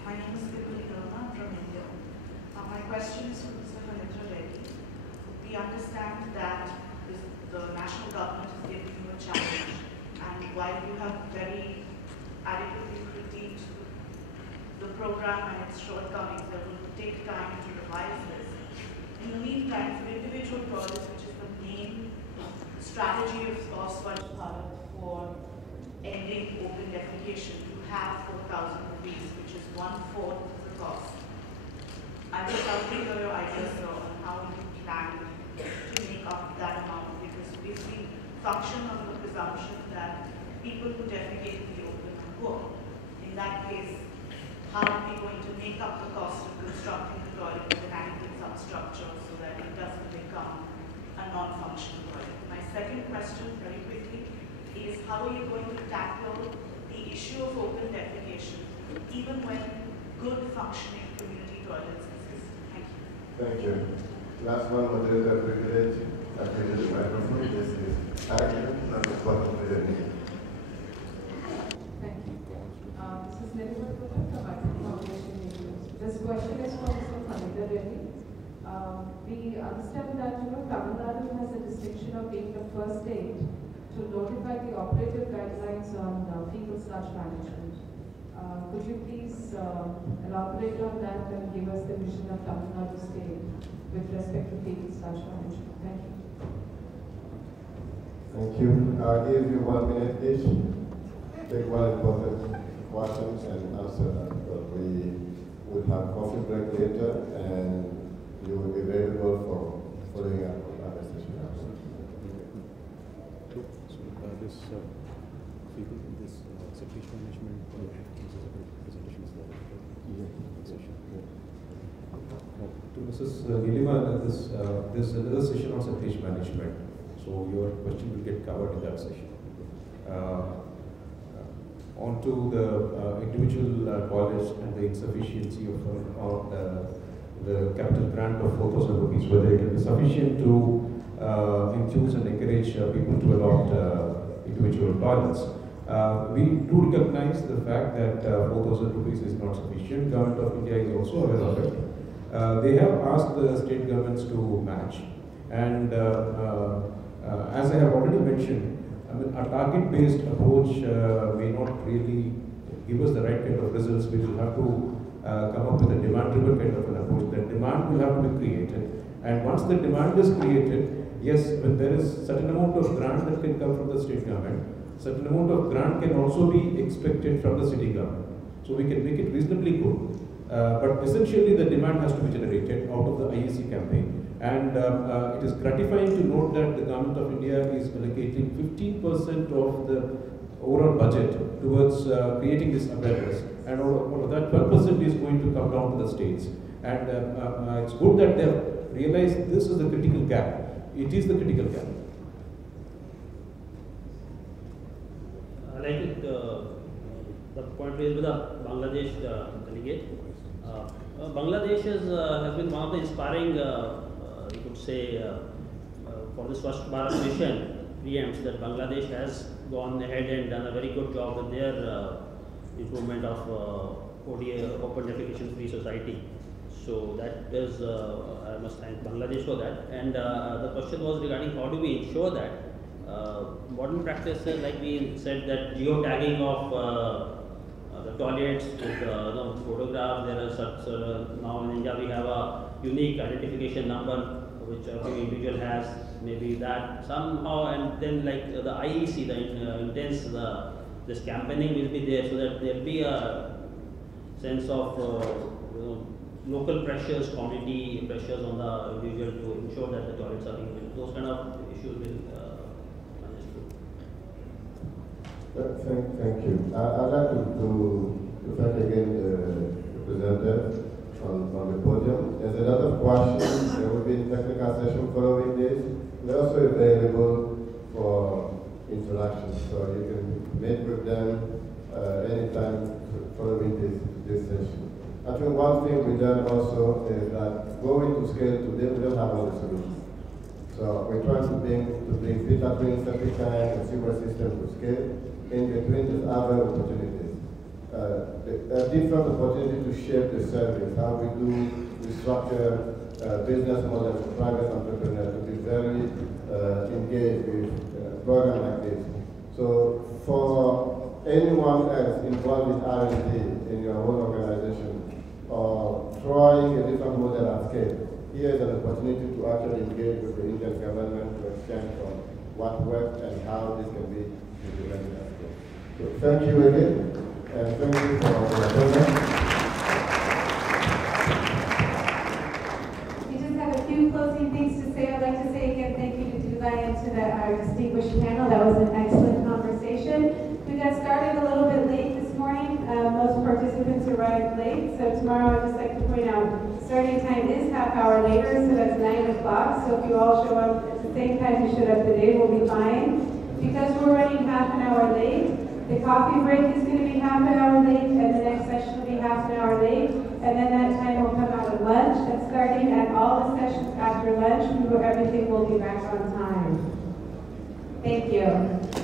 My name is Vipuli Verma from India. My question is for Mr. Halendra Reddy. We understand that the national government is giving you a challenge, and while you have very adequately critiqued the program and its shortcomings, that will take time to revise this. In the meantime, for individual toilets, which is the main strategy of Swachh Bharat for ending open defecation, you have 4,000 rupees, which is 1/4 of the cost. I would love to hear your ideas, sir, on how you plan to make up that amount, because if we function on the presumption that people who defecate in the open are poor, in that case, how are we going to make up the functioning community toilet spaces? Thank you. Thank you. Last one, moderator privilege. I privilege the microphone. This is Agnew, not the bottom of the knee. Thank you. This is Nirmal Gupta from Icon Foundation KeyNotes. This question is for Mr. Khalida Reddy. We understand that Tamil Nadu has a distinction of being the first state to notify the operative guidelines on fecal sludge management. Could you please elaborate on that and give us the vision of Tamil Nadu state with respect to fecal sludge management? Thank you. Thank you. I'll give you 1 minute each. Take one important questions and answer that. But we would have coffee break later, and you will be available for following up on other session. Septic management presentation is there. To Mrs. Nilima, there's another session on septic management. So your question will get covered in that session. On to the individual toilets and the insufficiency of the capital grant of 4,000 rupees, whether it will be sufficient to infuse and encourage people to adopt individual toilets. We do recognize the fact that 4,000 rupees is not sufficient. Government of India is also aware of it. They have asked the state governments to match, and as I have already mentioned, I mean, a target-based approach may not really give us the right kind of results. We will have to come up with a demand-driven kind of an approach. The demand will have to be created, and once the demand is created, yes, when there is certain amount of grant that can come from the state government, certain amount of grant can also be expected from the city government. So we can make it reasonably good. But essentially the demand has to be generated out of the IEC campaign. And it is gratifying to note that the Government of India is allocating 15% of the overall budget towards creating this awareness. And out of that, 12% is going to come down to the states. And it's good that they have realized this is the critical gap. It is the critical gap. I like the point raised by the Bangladesh delegate. Bangladesh has been one of the inspiring, you could say, for this first Bharat mission preempts that Bangladesh has gone ahead and done a very good job with their improvement of ODA, Open Defecation Free Society. So that is, I must thank Bangladesh for that. And the question was regarding how do we ensure that modern practices, like we said, that geotagging of the toilets with photographs. There are such, now in India we have a unique identification number which every individual has, maybe that somehow, and then like the IEC, the intense, this campaigning will be there, so that there will be a sense of local pressures, community pressures on the individual to ensure that the toilets are being built. Those kind of issues will manage to. Thank you. I'd like to thank again the presenter on the podium. There's a lot of questions. There will be a technical session following this. They're also available for interaction, so you can meet with them anytime following this session. I think one thing we done also is that going to scale today, we don't have all the solutions. So we're trying to bring data twins, septic tank, and sewer system to scale. In between, there's other opportunities. A different opportunity to shape the service, how we do restructure business models for private entrepreneurs to be very engaged with a program like this. So for anyone else involved in R&D in your own organization, or trying a different model at scale, here is an opportunity to actually engage with the Indian government to exchange on what works and how this can be implemented at scale. So thank you again, and thank you for your attendance. We just have a few closing things to say. I'd like to say again thank you to Dubai and to our distinguished panel. That was an excellent conversation. We got started a little bit late this morning. Most participants arrived late, so tomorrow I'd just like to point out starting time is half hour later, so that's 9 o'clock. So if you all show up at the same time you showed up today, we'll be fine. Because we're running half an hour late, the coffee break is going to be half an hour late, and the next session will be half an hour late. and then that time will come out of lunch, and starting at all the sessions after lunch, everything will be back on time. Thank you.